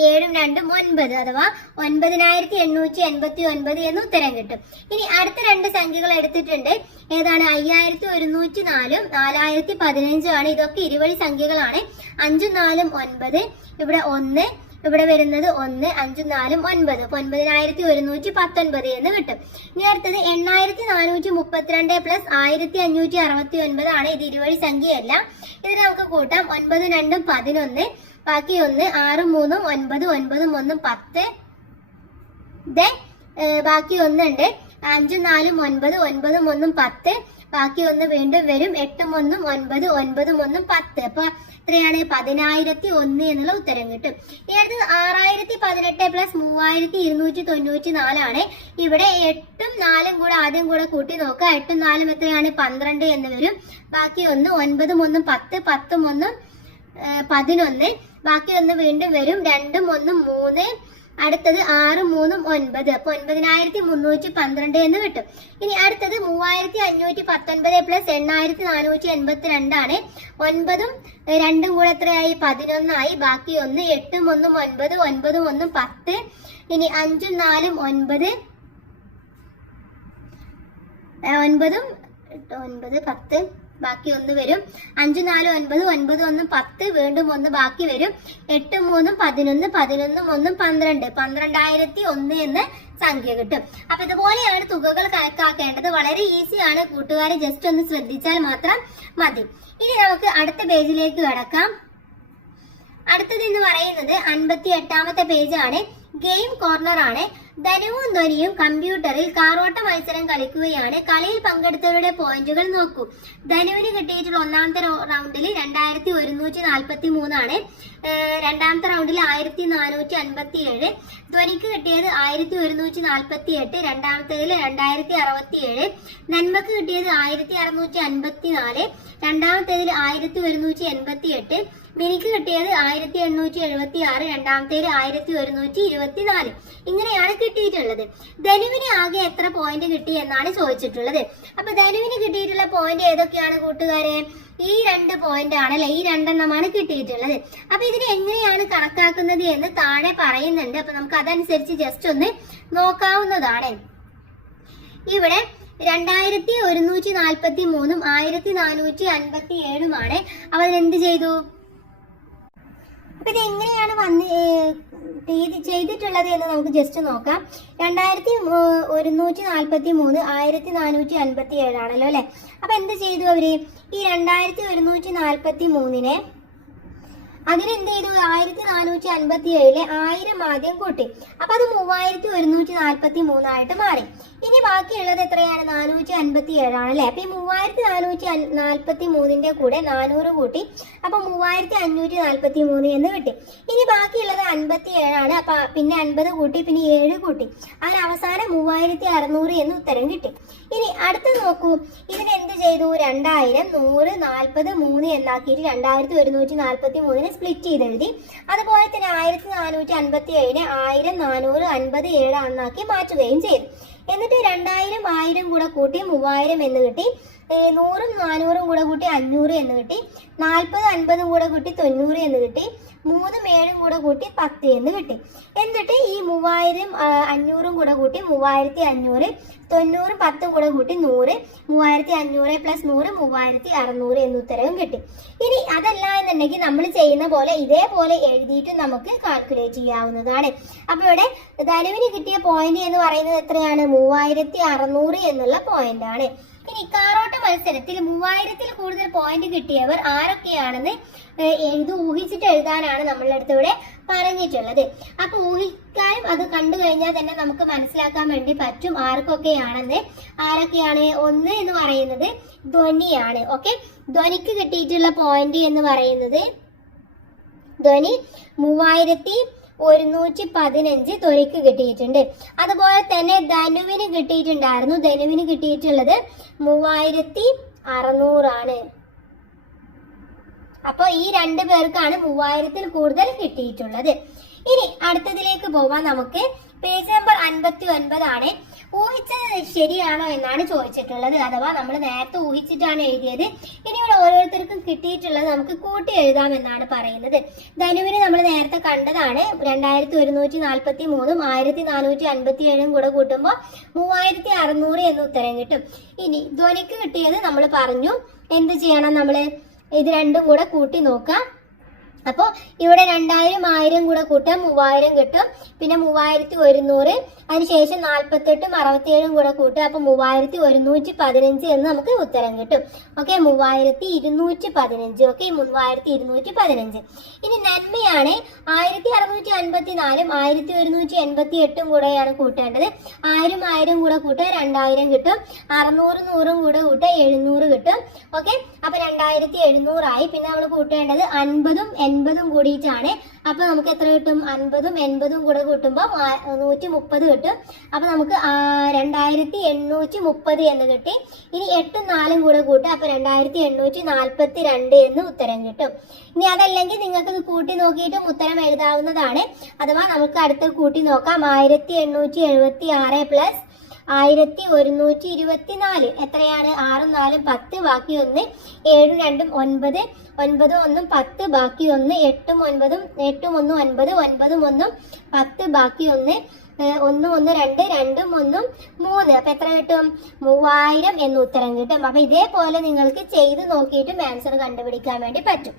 7ഉം 2ഉം 9, അഥവാ 9889 എന്ന് ഉത്തരം കിട്ടും. ഇനി അടുത്ത 2 സംഖ്യകൾ എടുത്തിട്ടുണ്ട്. ഏതാണ്? 5104ഉം 4015 ആണ്. ഇതൊക്കെ ഇരുവഴി സംഖ്യകളാണ്. 5ഉം 4ഉം 9, ഇവിടെ 1, ഇവിടെ വരുന്നത് 1, 5ഉം 4ഉം 9, 9119 എന്ന് കിട്ടും. ഇനി അടുത്തത് 8432 + 1569 ആണ്. ഇത് ഇരുവഴി സംഖ്യയല്ല. ഇത് നമുക്ക് കൂട്ടാം. 9ഉം 2ഉം 11, ബാക്കി 1, 6ഉം 3ഉം 9, 9ഉം 1ഉം 10, ബാക്കി 1 ഉണ്ട്. 5ഉം 4ഉം 9, 9ഉം 1ഉം 10, ബാക്കി 1 വീണ്ടും വരും. 8ഉം 1ഉം 9, 9ഉം 1ഉം 10. അപ്പൊ എത്രയാണ്? 10001 എന്നുള്ള ഉത്തരം കിട്ടും. ഇനി അടുത്തത് 6018 + 3294 ആണ്. ഇവിടെ 8ഉം 4ഉം കൂടെ ആദ്യം കൂടെ കൂട്ടി നോക്കുക. 8ഉം 4ഉം എത്രയാണ്? 12 എന്ന് വരും. ബാക്കി 1, 9ഉം 1ഉം 10, 10ഉം 1ഉം 11, ബാക്കി 1 വീണ്ടും വരും. 2ഉം 1ഉം 3, അടുത്തത് 6ഉം 3ഉം 9, അപ്പൊ 9312 എന്ന് കിട്ടും. ഇനി അടുത്തത് 3519 + 8482 ആണ്. 9ഉം 2ഉം കൂടെ എത്രയായി? 11 ആയി. ബാക്കി 1, 8ഉം 1ഉം 9, 9ഉം 1ഉം 10, ഇനി 5ഉം 4ഉം 9, 9ഉം 8 9 10 ബാക്കി 1 വരും. 5 4 9 9 1 10 വീണ്ടും 1 ബാക്കി വരും. 8 3 11 11 1 12 12001 എന്ന് സംഖ്യ കിട്ടും. അപ്പൊ ഇതുപോലെയാണ് തുകകൾ കണക്കാക്കേണ്ടത്. വളരെ ഈസിയാണ് കൂട്ടുകാരെ, ജസ്റ്റ് ഒന്ന് ശ്രദ്ധിച്ചാൽ മാത്രം മതി. ഇനി നമുക്ക് അടുത്ത പേജിലേക്ക് കടക്കാം. അടുത്തത് എന്ന് പറയുന്നത് 58ാമത്തെ പേജാണ്. ഗെയിം കോർണർ ആണ്. ധനുവും ധ്വനിയും കമ്പ്യൂട്ടറിൽ കാറോട്ട മത്സരം കളിക്കുകയാണ്. കളിയിൽ പങ്കെടുത്തവരുടെ പോയിന്റുകൾ നോക്കൂ. ധനുവിന് കിട്ടിയിട്ടുള്ള ഒന്നാമത്തെ റൗണ്ടിൽ 2143 ആണ്. രണ്ടാമത്തെ റൗണ്ടിൽ 1457. ധ്വനിക്ക് കിട്ടിയത് 1148. രണ്ടാമത്തേതിൽ 2067. നന്മക്ക് കിട്ടിയത് 1654. രണ്ടാമത്തേതിൽ 1188. മിനിക്ക് കിട്ടിയത് 1876. രണ്ടാമത്തേതിൽ 1124. ഇങ്ങനെയാണ് കിട്ടിയിട്ടുള്ളത്. ധനുവിന് ആകെ എത്ര പോയിന്റ് കിട്ടി എന്നാണ് ചോദിച്ചിട്ടുള്ളത്. അപ്പൊ ധനുവിന് കിട്ടിയിട്ടുള്ള പോയിന്റ് ഏതൊക്കെയാണ് കൂട്ടുകാരെ? ഈ 2 പോയിന്റ് ആണല്ലേ, ഈ 2 എണ്ണമാണ് കിട്ടിയിട്ടുള്ളത്. അപ്പൊ ഇതിന് എങ്ങനെയാണ് കണക്കാക്കുന്നത് എന്ന് താഴെ പറയുന്നുണ്ട്. അപ്പൊ നമുക്ക് അതനുസരിച്ച് ജസ്റ്റ് ഒന്ന് നോക്കാവുന്നതാണ്. ഇവിടെ 2143 1457 അപ്പൊ അതിനെന്ത് ചെയ്തു? അപ്പൊ ഇത് എങ്ങനെയാണ് ചെയ്തിട്ടുള്ളത് എന്ന് നമുക്ക് ജസ്റ്റ് നോക്കാം. 2143 1457 ആണല്ലോ അല്ലെ. അപ്പൊ എന്ത് ചെയ്തു അവര്? ഈ 2143 അതിനെന്ത് ചെയ്തു? 1457 1000 ആദ്യം കൂട്ടി. അപ്പൊ അത് 3143 ആയിട്ട് മാറി. ഇനി ബാക്കിയുള്ളത് എത്രയാണ്? 457 ആണല്ലേ. അപ്പൊ ഈ 3443 കൂടെ 400 കൂട്ടി. അപ്പൊ 3543 എന്ന് കിട്ടി. ഇനി ബാക്കിയുള്ളത് 57 ആണ്. അപ്പൊ പിന്നെ 50 കൂട്ടി, പിന്നെ 7 കൂട്ടി. അതിന് അവസാനം 3600 എന്ന് ഉത്തരം കിട്ടി. ഇനി അടുത്ത് നോക്കൂ. ഇതിനെന്ത് ചെയ്തു? 2000 100 40 3 എന്നാക്കിയിട്ട് 2143 സ്പ്ലിറ്റ് ചെയ്ത് എഴുതി. അതുപോലെ തന്നെ 1457 1000 400 50 7 എന്നാക്കി മാറ്റുകയും ചെയ്തു. എന്നിട്ട് 2000 1000 കൂടെ കൂട്ടി 3000 എന്ന് കിട്ടി. 100 400 കൂടെ കൂട്ടി 500 എന്ന് കിട്ടി. 40 50 കൂടെ കൂട്ടി 90 എന്ന് കിട്ടി. 3 7 കൂടെ കൂട്ടി 10 എന്ന് കിട്ടി. എന്നിട്ട് ഈ 3000 500 കൂടെ കൂട്ടി 3500, 90 10 കൂടെ കൂട്ടി 100, 3500 പ്ലസ് 100 3600 എന്ന് ഉത്തരവും കിട്ടി. ഇനി അതല്ല എന്നുണ്ടെങ്കിൽ നമ്മൾ ചെയ്യുന്ന പോലെ ഇതേപോലെ എഴുതിയിട്ട് നമുക്ക് കാൽക്കുലേറ്റ് ചെയ്യാവുന്നതാണ്. അപ്പൊ ഇവിടെ ധനുവിന് കിട്ടിയ പോയിന്റ് എന്ന് പറയുന്നത് എത്രയാണ്? 3600 എന്നുള്ള പോയിന്റ് ആണ്. ഇനി കാറോട്ട മത്സരത്തിൽ 3000-ൽ കൂടുതൽ പോയിന്റ് കിട്ടിയവർ ആരൊക്കെയാണെന്ന് ഊഹിച്ചിട്ട് എഴുതാനാണ് നമ്മളുടെ അടുത്ത് ഇവിടെ പറഞ്ഞിട്ടുള്ളത്. അപ്പൊ ഊഹിക്കാനും അത് കണ്ടു കഴിഞ്ഞാൽ തന്നെ നമുക്ക് മനസ്സിലാക്കാൻ വേണ്ടി പറ്റും ആർക്കൊക്കെയാണെന്ന്. ആരൊക്കെയാണ്? 1 എന്ന് പറയുന്നത് ധ്വനിയാണ്. ഓക്കെ, ധ്വനിക്ക് കിട്ടിയിട്ടുള്ള പോയിന്റ് എന്ന് പറയുന്നത് ധ്വനി 3115 ധ്വനിക്ക് കിട്ടിയിട്ടുണ്ട്. അതുപോലെ തന്നെ ധനുവിന് കിട്ടിയിട്ടുണ്ടായിരുന്നു. ധനുവിന് കിട്ടിയിട്ടുള്ളത് 3600 ആണ്. അപ്പൊ ഈ 2 പേർക്കാണ് 3000-ൽ കൂടുതൽ കിട്ടിയിട്ടുള്ളത്. ഇനി അടുത്തതിലേക്ക് പോവാൻ നമുക്ക്. പേജ് നമ്പർ 59 ആണ്. ഊഹിച്ചത് ശരിയാണോ എന്നാണ് ചോദിച്ചിട്ടുള്ളത്. അഥവാ നമ്മൾ നേരത്തെ ഊഹിച്ചിട്ടാണ് എഴുതിയത്. ഇനി ഇവിടെ ഓരോരുത്തർക്കും കിട്ടിയിട്ടുള്ളത് നമുക്ക് കൂട്ടി എഴുതാം എന്നാണ് പറയുന്നത്. ധനുവിന് നമ്മൾ നേരത്തെ കണ്ടതാണ്. 2143 1457 കൂടെ കൂട്ടുമ്പോൾ 3600 എന്ന് ഉത്തരം കിട്ടും. ഇനി ധ്വനിക്ക് കിട്ടിയത് നമ്മൾ പറഞ്ഞു. എന്ത് ചെയ്യണം? നമ്മള് ഇത് 2 കൂടെ കൂട്ടി നോക്കാം. അപ്പോൾ ഇവിടെ 2000 1000 കൂടെ കൂട്ടാൻ 3000 കിട്ടും. പിന്നെ 3100, അതിനുശേഷം 48 67 കൂടെ കൂട്ടുക. അപ്പൊ 3115 എന്ന് നമുക്ക് ഉത്തരം കിട്ടും. ഓക്കെ, 3215. ഓക്കെ, 3215. ഇനി നന്മയാണ്. 1654 1188 കൂടെയാണ് കൂട്ടേണ്ടത്. 1000 1000 കൂടെ കൂട്ടുക 2000 കിട്ടും. 600 100 കൂടെ കൂട്ടുക 700 കിട്ടും. ഓക്കെ, അപ്പൊ 2700 ആയി. പിന്നെ നമ്മൾ കൂട്ടേണ്ടത് 50ഉം 80ഉം കൂടിയിട്ടാണ്. അപ്പൊ നമുക്ക് എത്ര കിട്ടും? 50ഉം 80ഉം കൂടെ കൂട്ടുമ്പോൾ 130 കിട്ടും. അപ്പൊ നമുക്ക് 2830 എന്ന് കിട്ടി. ഇനി 8ഉം 4ഉം കൂടെ കൂട്ടുക. അപ്പൊ 2842 എന്ന് ഉത്തരം കിട്ടും. ഇനി അതല്ലെങ്കിൽ നിങ്ങൾക്ക് ഇത് കൂട്ടി നോക്കിയിട്ടും ഉത്തരം എഴുതാവുന്നതാണ്. അഥവാ നമുക്ക് അടുത്ത് കൂട്ടി നോക്കാം. 1876 പ്ലസ് 1124 എത്രയാണ്? 6ഉം 4ഉം 10, ബാക്കി 1, 7ഉം 2ഉം 9, 9ഉം 1ഉം 10, ബാക്കി 1, 8ഉം 1ഉം 9, 9ഉം 1, 10, ബാക്കി 1, 1 1 2 2 1 3. അപ്പൊ എത്ര കിട്ടും? 3000 എന്ന് ഉത്തരം കിട്ടും. അപ്പൊ ഇതേപോലെ നിങ്ങൾക്ക് ചെയ്ത് നോക്കിയിട്ടും ആൻസർ കണ്ടുപിടിക്കാൻ വേണ്ടി പറ്റും.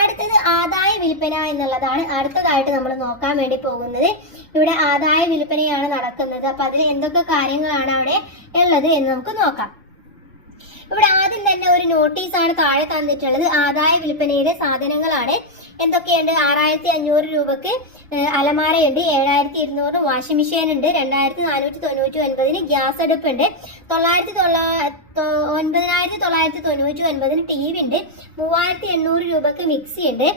അടുത്തത് ആദായ വിൽപ്പന എന്നുള്ളതാണ് അടുത്തതായിട്ട് നമ്മൾ നോക്കാൻ വേണ്ടി പോകുന്നത്. ഇവിടെ ആദായ വിൽപ്പനയാണ് നടക്കുന്നത്. അപ്പൊ അതിൽ എന്തൊക്കെ കാര്യങ്ങളാണ് അവിടെ ഉള്ളത് എന്ന് നമുക്ക് നോക്കാം. ഇവിടെ ആദ്യം തന്നെ ഒരു നോട്ടീസാണ് താഴെ തന്നിട്ടുള്ളത്. ആദായ വിൽപ്പനയുടെ സാധനങ്ങളാണ് എന്തൊക്കെയുണ്ട്? 6500 രൂപക്ക് അലമാരയുണ്ട്, 7200 വാഷിംഗ് മെഷീൻ ഉണ്ട്, 2499 ഗ്യാസ് അടുപ്പുണ്ട്, 9999 ടി വി ഉണ്ട്, 3800 രൂപക്ക് മിക്സി ഉണ്ട്,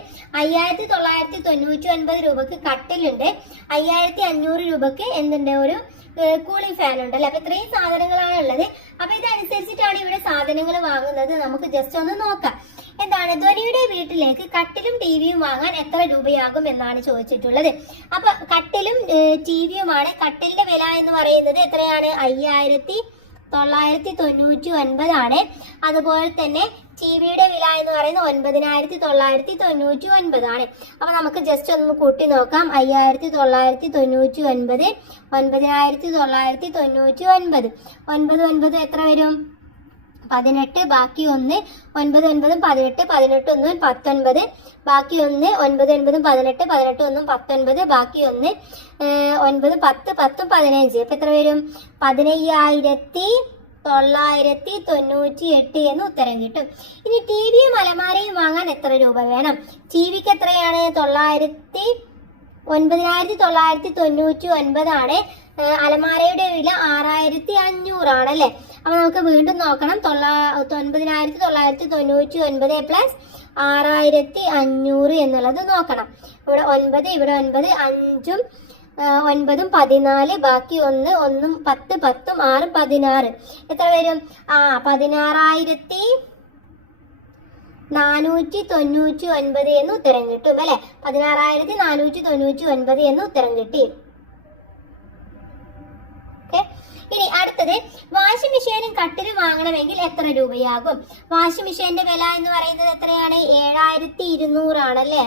5999 രൂപക്ക് കട്ടിലുണ്ട്, 5500 രൂപക്ക് എന്തുണ്ട്? ഒരു കൂളിംഗ് ഫാൻ ഉണ്ട് അല്ലെ. അപ്പൊ ഇത്രയും സാധനങ്ങളാണ് ഉള്ളത്. അപ്പൊ ഇതനുസരിച്ചിട്ടാണ് ഇവിടെ സാധനങ്ങൾ വാങ്ങുന്നത്. നമുക്ക് ജസ്റ്റ് ഒന്ന് നോക്കാം. എന്താണ്? ധ്വനിയുടെ വീട്ടിലേക്ക് കട്ടിലും ടിവിയും വാങ്ങാൻ എത്ര രൂപയാകും എന്നാണ് ചോദിച്ചിട്ടുള്ളത്. അപ്പൊ കട്ടിലും ടിവിയുമാണ്. കട്ടിലിന്റെ വില എന്ന് പറയുന്നത് എത്രയാണ്? 5999 ആണ്. അതുപോലെ തന്നെ ടിവിയുടെ വില എന്ന് പറയുന്നത് 9999 ആണ്. അപ്പൊ നമുക്ക് ജസ്റ്റ് ഒന്ന് കൂട്ടി നോക്കാം. 5999 9999 9 9 എത്ര വരും? 18. ബാക്കി 1 9 9 18 18 1 19 ബാക്കി 1 9 9 18 18 1 19 ബാക്കി 1 9 10 10 15. അപ്പൊ എത്ര വരും? 15998 എന്ന് ഉത്തരം കിട്ടും. ഇനി ടിവിയും അലമാരയും വാങ്ങാൻ എത്ര രൂപ വേണം? ടിവിക്ക് എത്രയാണ്? 9999 ആണ്. അലമാരയുടെ വില 6500 ആണ് അല്ലെ. അപ്പൊ നമുക്ക് വീണ്ടും നോക്കണം. 9999 പ്ലസ് 6500 എന്നുള്ളത് നോക്കണം. ഇവിടെ 9 ഇവിടെ 9 5ഉം 9ഉം 14 ബാക്കി 1 1ഉം 10 10ഉം 6ഉം 16. എത്ര വരും? 16499 എന്ന് ഉത്തരം കിട്ടും അല്ലെ. 16499 എന്ന് ഉത്തരം കിട്ടി. ഇനി അടുത്തത് വാഷിംഗ് മെഷീനും കട്ടിലും വാങ്ങണമെങ്കിൽ എത്ര രൂപയാകും? വാഷിംഗ് മെഷീന്റെ വില എന്ന് പറയുന്നത് എത്രയാണ്? 7200 ആണല്ലേ.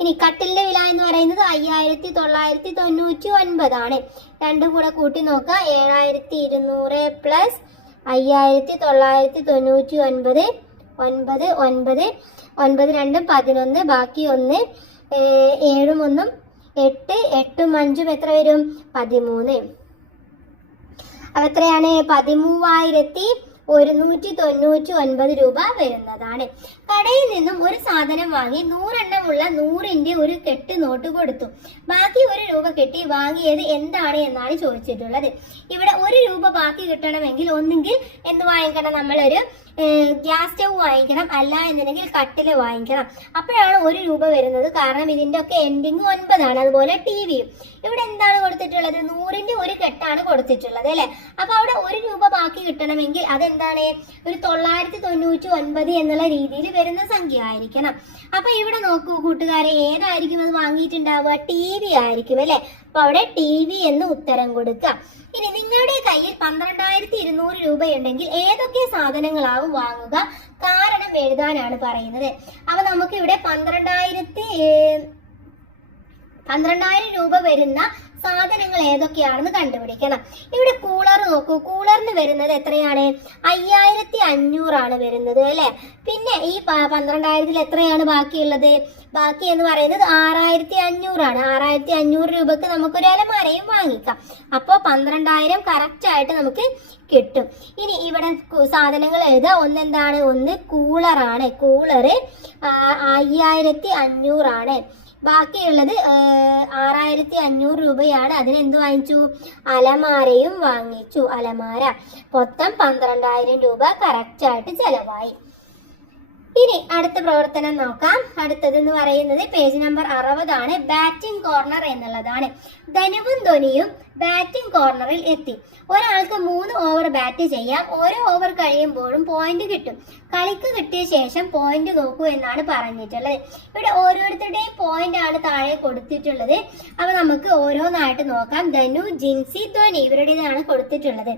ഇനി കട്ടിലിന്റെ വില എന്ന് പറയുന്നത് 5999 ആണ്. രണ്ടും കൂടെ കൂട്ടി നോക്കുക. 7200 പ്ലസ് 5999 9 9 9 2 11 ബാക്കി 1 7 1 8 8 5 എത്ര വരും? 13. അപ്പൊ എത്രയാണ്? 13199 രൂപ വരുന്നതാണ്. കടയിൽ നിന്നും ഒരു സാധനം വാങ്ങി 100 എണ്ണമുള്ള 100ന്റെ ഒരു കെട്ട് നോട്ട് കൊടുത്തു. ബാക്കി 1 രൂപ കെട്ടി വാങ്ങിയത് എന്താണ് എന്നാണ് ചോദിച്ചിട്ടുള്ളത്. ഇവിടെ 1 രൂപ ബാക്കി കിട്ടണമെങ്കിൽ ഒന്നുകിൽ എന്ത് വാങ്ങിക്കണം? നമ്മളൊരു ഗ്യാസ് സ്റ്റവ് വാങ്ങിക്കണം, അല്ല എന്നുണ്ടെങ്കിൽ കട്ടില് വാങ്ങിക്കണം. അപ്പോഴാണ് 1 രൂപ വരുന്നത്. കാരണം ഇതിന്റെ ഒക്കെ എൻഡിങ് 9 ആണ്. അതുപോലെ ടിവിയും ഇവിടെ എന്താണ് കൊടുത്തിട്ടുള്ളത്? 100ന്റെ ഒരു കെട്ടാണ് കൊടുത്തിട്ടുള്ളത് അല്ലെ. അപ്പൊ അവിടെ 1 രൂപ ബാക്കി കിട്ടണമെങ്കിൽ അതെന്താണ്? ഒരു 999 എന്നുള്ള രീതിയിൽ വരുന്ന സംഖ്യ ആയിരിക്കണം. അപ്പൊ ഇവിടെ നോക്കൂ കൂട്ടുകാരെ, ഏതായിരിക്കും അത് വാങ്ങിയിട്ടുണ്ടാവുക? ടിവി ആയിരിക്കും അല്ലെ. അപ്പൊ അവിടെ ടിവി എന്ന് ഉത്തരം കൊടുക്കുക. ഇനി നിങ്ങളുടെ കയ്യിൽ 12200 രൂപയുണ്ടെങ്കിൽ ഏതൊക്കെ സാധനങ്ങളാവും വാങ്ങുക? കാരണം എഴുതാനാണ് പറയുന്നത്. അപ്പൊ നമുക്ക് ഇവിടെ 12000 രൂപ വരുന്ന സാധനങ്ങൾ ഏതൊക്കെയാണെന്ന് കണ്ടുപിടിക്കണം. ഇവിടെ കൂളർ നോക്കൂ. കൂളറിന് വരുന്നത് എത്രയാണ്? 5500 ആണ് വരുന്നത് അല്ലെ. പിന്നെ ഈ 12000 എത്രയാണ് ബാക്കിയുള്ളത്? ബാക്കി എന്ന് പറയുന്നത് 6500 ആണ്. 6500 രൂപക്ക് നമുക്കൊരു അലമാരയും വാങ്ങിക്കാം. അപ്പോൾ 12000 കറക്റ്റ് ആയിട്ട് നമുക്ക് കിട്ടും. ഇനി ഇവിടെ സാധനങ്ങൾ എഴുതുക. ഒന്നെന്താണ്? ഒന്ന് കൂളറാണ്. കൂളറ് 5500 ആണ്. ബാക്കിയുള്ളത് 6500 രൂപയാണ്. അതിനെന്ത് വാങ്ങിച്ചു? അലമാരയും വാങ്ങിച്ചു. അലമാര മൊത്തം 12000 രൂപ കറക്റ്റ് ആയിട്ട് ചെലവായി. ഇനി അടുത്ത പ്രവർത്തനം നോക്കാം. അടുത്തത് എന്ന് പറയുന്നത് പേജ് നമ്പർ 60 ആണ്. ബാറ്റിംഗ് കോർണർ എന്നുള്ളതാണ്. ധനുവും ധ്വനിയും ബാറ്റിംഗ് കോർണറിൽ എത്തി. ഒരാൾക്ക് 3 ഓവർ ബാറ്റ് ചെയ്യാം. ഓരോ ഓവർ കഴിയുമ്പോഴും പോയിന്റ് കിട്ടും. കളിക്ക് കിട്ടിയ ശേഷം പോയിന്റ് നോക്കൂ എന്നാണ് പറഞ്ഞിട്ടുള്ളത്. ഇവിടെ ഓരോരുത്തരുടെയും പോയിന്റ് ആണ് താഴെ കൊടുത്തിട്ടുള്ളത്. അപ്പൊ നമുക്ക് ഓരോന്നായിട്ട് നോക്കാം. ധനു, ജിൻസി, ധ്വനി ഇവരുടേതാണ് കൊടുത്തിട്ടുള്ളത്.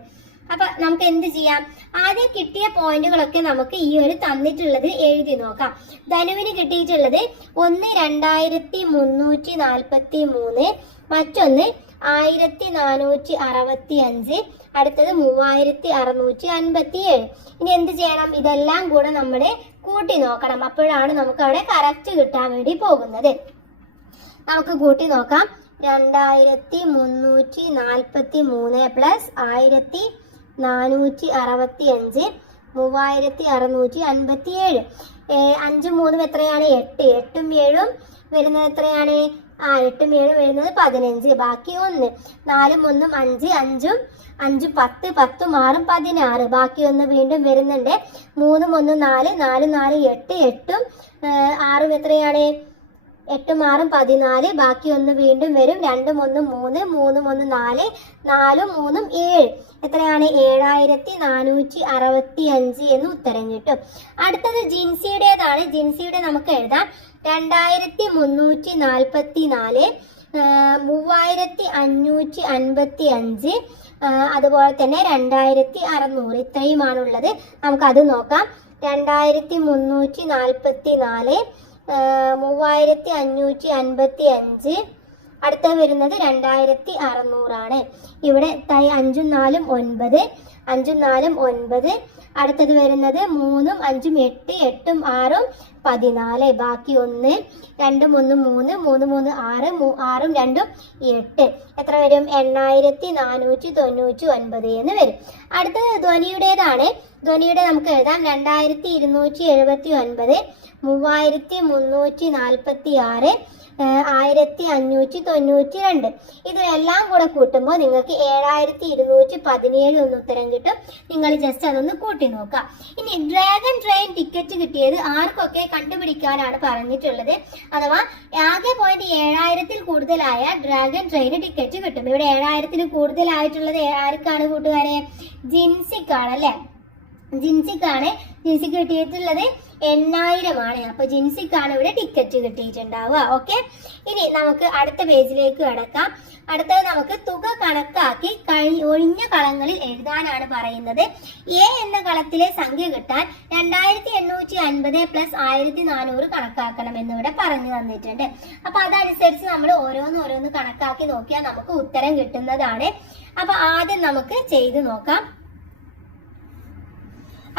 അപ്പൊ നമുക്ക് എന്ത് ചെയ്യാം? ആദ്യം കിട്ടിയ പോയിന്റുകളൊക്കെ നമുക്ക് ഈ ഒരു തന്നിട്ടുള്ളത് എഴുതി നോക്കാം. ധനുവിന് കിട്ടിയിട്ടുള്ളത് 1 2343, മറ്റൊന്ന് 1465, അടുത്തത് 3657. ഇനി എന്ത് ചെയ്യണം? ഇതെല്ലാം കൂടെ നമ്മൾ കൂട്ടി നോക്കണം. അപ്പോഴാണ് നമുക്ക് അവിടെ കറക്റ്റ് കിട്ടാൻ വേണ്ടി പോകുന്നത്. നമുക്ക് കൂട്ടി നോക്കാം. 2343 പ്ലസ് 1465 3657. 5 3 എത്രയാണ്? 8. 8ഉം 7ഉം വരുന്നത് എത്രയാണ്? 8ഉം 7ഉം വരുന്നത് 15. ബാക്കി 1. 4ഉം 1ഉം 5. 5ഉം 5 10. 10ഉം 6ഉം 16. ബാക്കി 1 വീണ്ടും വരുന്നുണ്ട്. 3ഉം 1ഉം 4. 4 4 8. 8ഉം 6ഉം എത്രയാണ്? 8ഉം 6ഉം 14. ബാക്കി 1 വീണ്ടും വരും. 2ഉം 1ഉം 3. 3ഉം 1 4. 4ഉം 3ഉം 7. എത്രയാണ്? 7465 എന്ന് ഉത്തരം കിട്ടും. അടുത്തത് ജിൻസിയുടേതാണ്. ജിൻസിയുടെ നമുക്ക് എഴുതാം. 2344, 3555, അതുപോലെ തന്നെ 2600. ഇത്രയുമാണുള്ളത്. നമുക്കത് നോക്കാം. 2344, 3555, അടുത്ത വരുന്നത് 2600 ആണ്. ഇവിടെ 5ഉം 4ഉം 9. 5ഉം 4ഉം 9. അടുത്തത് വരുന്നത് 3ഉം 5ഉം 8. 8ഉം 6ഉം 14. ബാക്കി 1. 2ഉം 1ഉം 3. 3 3 6. 6ഉം 2ഉം 8. എത്ര വരും? 8499 എന്ന് വരും. അടുത്തത് ധ്വനിയുടേതാണ്. ധ്വനിയുടെ നമുക്ക് എഴുതാം. 2279, 3346, 1592. ഇതിനെല്ലാം കൂടെ കൂട്ടുമ്പോൾ നിങ്ങൾക്ക് 7217 എന്ന് ഉത്തരം കിട്ടും. നിങ്ങൾ ജസ്റ്റ് അതൊന്ന് കൂട്ടി നോക്കാം. ഇനി ഡ്രാഗൺ ട്രെയിൻ ടിക്കറ്റ് കിട്ടിയത് ആർക്കൊക്കെ കണ്ടുപിടിക്കാനാണ് പറഞ്ഞിട്ടുള്ളത്. അഥവാ ആകെ പോയിന്റ് 7000-ൽ കൂടുതലായ ഡ്രാഗൺ ട്രെയിൻ ടിക്കറ്റ് കിട്ടും. ഇവിടെ 7000-ൽ കൂടുതലായിട്ടുള്ളത് ആർക്കാണ് കൂട്ടുകാരെ? ജിൻസിക്കാണ് അല്ലെ? ജിൻസിക്കാണ്. ജിൻസിക്ക് കിട്ടിയിട്ടുള്ളത് 8000 ആണ്. അപ്പൊ ജിൻസിക്കാണ് ഇവിടെ ടിക്കറ്റ് കിട്ടിയിട്ടുണ്ടാവുക. ഓക്കെ, ഇനി നമുക്ക് അടുത്ത പേജിലേക്ക് കടക്കാം. അടുത്തത് നമുക്ക് തുക കണക്കാക്കി ഒഴിഞ്ഞ കളങ്ങളിൽ എഴുതാനാണ് പറയുന്നത്. എ എന്ന കളത്തിലെ സംഖ്യ കിട്ടാൻ 2850 പ്ലസ് 1400 കണക്കാക്കണം എന്നിവിടെ പറഞ്ഞു തന്നിട്ടുണ്ട്. അപ്പൊ അതനുസരിച്ച് നമ്മൾ ഓരോന്ന് കണക്കാക്കി നോക്കിയാൽ നമുക്ക് ഉത്തരം കിട്ടുന്നതാണ്. അപ്പൊ ആദ്യം നമുക്ക് ചെയ്തു നോക്കാം.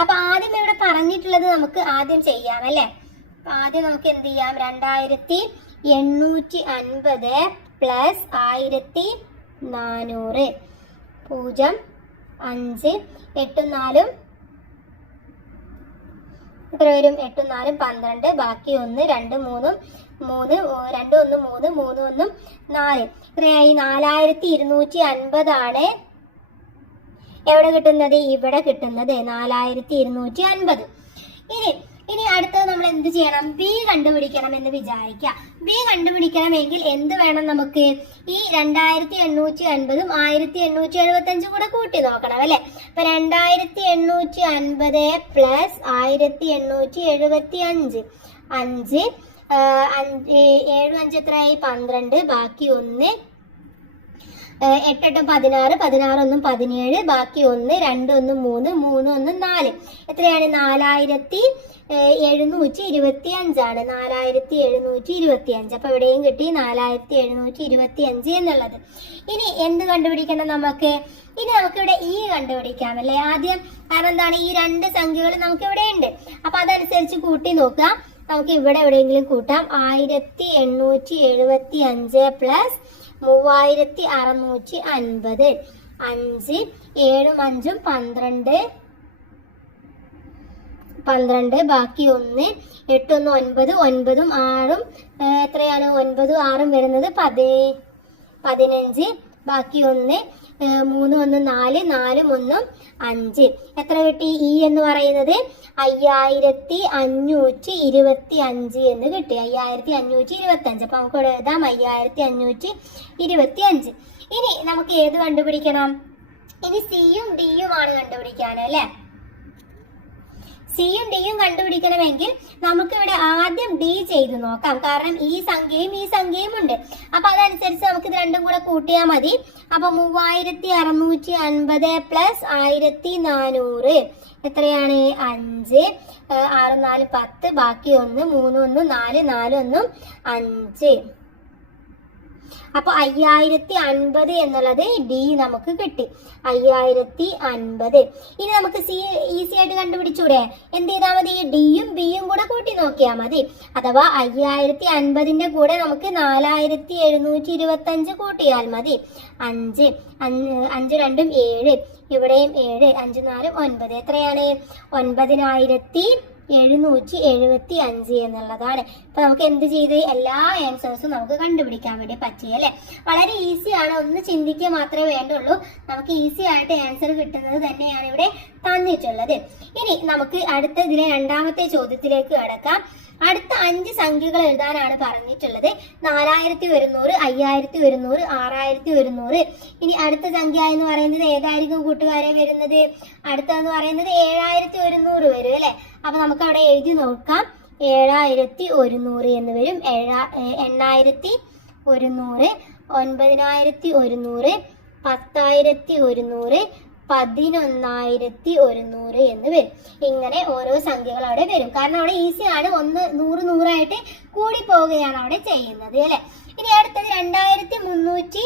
അപ്പൊ ആദ്യം ഇവിടെ പറഞ്ഞിട്ടുള്ളത് നമുക്ക് ആദ്യം ചെയ്യാം അല്ലെ? ആദ്യം നമുക്ക് എന്ത് ചെയ്യാം? 2850 പ്ലസ് 1400, 0 5 8 4 എത്ര വരും? 8 4 12. ബാക്കി 1 2 3 3 2 1 3 3 1 4. എത്രയായി? 4250 ആണ് എവിടെ കിട്ടുന്നത്? ഇവിടെ കിട്ടുന്നത് 4250. ഇനി അടുത്തത് നമ്മൾ എന്ത് ചെയ്യണം? ബി കണ്ടുപിടിക്കണം എന്ന് വിചാരിക്കാം. ബി കണ്ടുപിടിക്കണമെങ്കിൽ എന്ത് വേണം നമുക്ക്? ഈ 2850ഉം 1875 കൂടെ കൂട്ടി നോക്കണം അല്ലെ? അപ്പൊ 2850 പ്ലസ് 1875, 5 7 5 എത്രയായി? 12. ബാക്കി 1. 8 8 16, 16 1 17. ബാക്കി 1 2 1 3 3 1 4. എത്രയാണ്? 4725 ആണ്. 4725. അപ്പൊ ഇവിടെയും കിട്ടി 4725 എന്നുള്ളത്. ഇനി എന്ത് കണ്ടുപിടിക്കണം നമുക്ക്? ഇനി നമുക്ക് ഇവിടെ ഈ കണ്ടുപിടിക്കാം അല്ലെ ആദ്യം. കാരണം എന്താണ്? ഈ രണ്ട് സംഖ്യകൾ നമുക്ക് ഇവിടെ ഉണ്ട്. അപ്പൊ അതനുസരിച്ച് കൂട്ടി നോക്കാം. നമുക്ക് ഇവിടെ എവിടെയെങ്കിലും കൂട്ടാം. 1875 പ്ലസ് 3650, 5 7 5 12. ബാക്കി 1 8 1 9. 9ഉം 6ഉം എത്രയാണ്? 9ഉം 6ഉം വരുന്നത് 15. ബാക്കി 1 3 1 4. 4ഉം 1ഉം 5. എത്ര കിട്ടി? ഇ എന്ന് പറയുന്നത് 5525 എന്ന് കിട്ടി. 5525. അപ്പൊ നമുക്ക് ഇവിടെ എഴുതാം 5525. ഇനി നമുക്ക് ഏത് കണ്ടുപിടിക്കണം? ഇനി സിയും ഡിയും ആണ് കണ്ടുപിടിക്കാൻ അല്ലെ? സിയും ഡിയും കണ്ടുപിടിക്കണമെങ്കിൽ നമുക്ക് ഇവിടെ ആദ്യം ഡി ചെയ്ത് നോക്കാം. കാരണം ഈ സംഖ്യയും ഉണ്ട്. അപ്പൊ അതനുസരിച്ച് നമുക്ക് ഇത് രണ്ടും കൂടെ കൂട്ടിയാൽ മതി. അപ്പൊ 3650 പ്ലസ് 1400 എത്രയാണ്? 5 6 4 10. ബാക്കി 1 3 1 4 4 1 5. അപ്പൊ 5050 എന്നുള്ളത് ഡി നമുക്ക് കിട്ടി. 5050. ഇനി നമുക്ക് സി ഈസി ആയിട്ട് കണ്ടുപിടിച്ചൂടെ? എന്ത് ചെയ്താൽ മതി? ഡിയും ബിയും കൂടെ കൂട്ടി നോക്കിയാൽ മതി. അഥവാ 5050ന്റെ കൂടെ നമുക്ക് 4725 കൂട്ടിയാൽ മതി. 5 5 2 7, ഇവിടെയും 7, 5 4 9. എത്രയാണ്? 9775 എന്നുള്ളതാണ്. ഇപ്പൊ നമുക്ക് എന്ത് ചെയ്ത് എല്ലാ ആൻസേഴ്സും നമുക്ക് കണ്ടുപിടിക്കാൻ വേണ്ടി പറ്റിയല്ലേ? വളരെ ഈസിയാണ്, ഒന്ന് ചിന്തിക്കുക മാത്രമേ വേണ്ടുള്ളൂ. നമുക്ക് ഈസി ആയിട്ട് ആൻസർ കിട്ടുന്നത് തന്നെയാണ് ഇവിടെ തന്നിട്ടുള്ളത്. ഇനി നമുക്ക് അടുത്ത ഇതിലെ രണ്ടാമത്തെ ചോദ്യത്തിലേക്ക് കടക്കാം. അടുത്ത 5 സംഖ്യകൾ എഴുതാനാണ് പറഞ്ഞിട്ടുള്ളത്. 4100, 5100, 6100. ഇനി അടുത്ത സംഖ്യ എന്ന് പറയുന്നത് ഏതായിരിക്കും കൂട്ടുകാരെ വരുന്നത്? അടുത്തതെന്ന് പറയുന്നത് 7100 വരും അല്ലെ? അപ്പൊ നമുക്ക് അവിടെ എഴുതി നോക്കാം. 7100 എന്ന് വരും. 8100, 9100, 10100, 11100 എന്ന് വരും. ഇങ്ങനെ ഓരോ സംഖ്യകൾ അവിടെ വരും. കാരണം അവിടെ ഈസി ആണ്, 100 100ആയിട്ട് കൂടി പോവുകയാണ് അവിടെ ചെയ്യുന്നത് അല്ലെ? ഇനി അടുത്തത് 2352,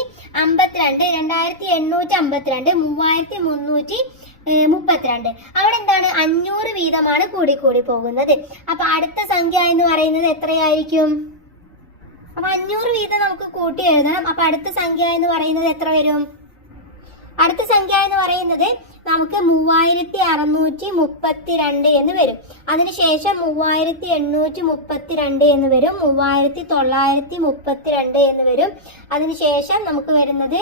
2852, 3332. അവിടെ എന്താണ്? 500 വീതമാണ് കൂടി കൂടി പോകുന്നത്. അപ്പൊ അടുത്ത സംഖ്യ എന്ന് പറയുന്നത് എത്രയായിരിക്കും? അപ്പൊ 500 വീതം നമുക്ക് കൂട്ടി എഴുതണം. അപ്പൊ അടുത്ത സംഖ്യ എന്ന് പറയുന്നത് എത്ര വരും? അടുത്ത സംഖ്യ എന്ന് പറയുന്നത് നമുക്ക് 3632 എന്ന് വരും. അതിനുശേഷം 3832 എന്ന് വരും. 3932 എന്ന് വരും. അതിനുശേഷം നമുക്ക് വരുന്നത്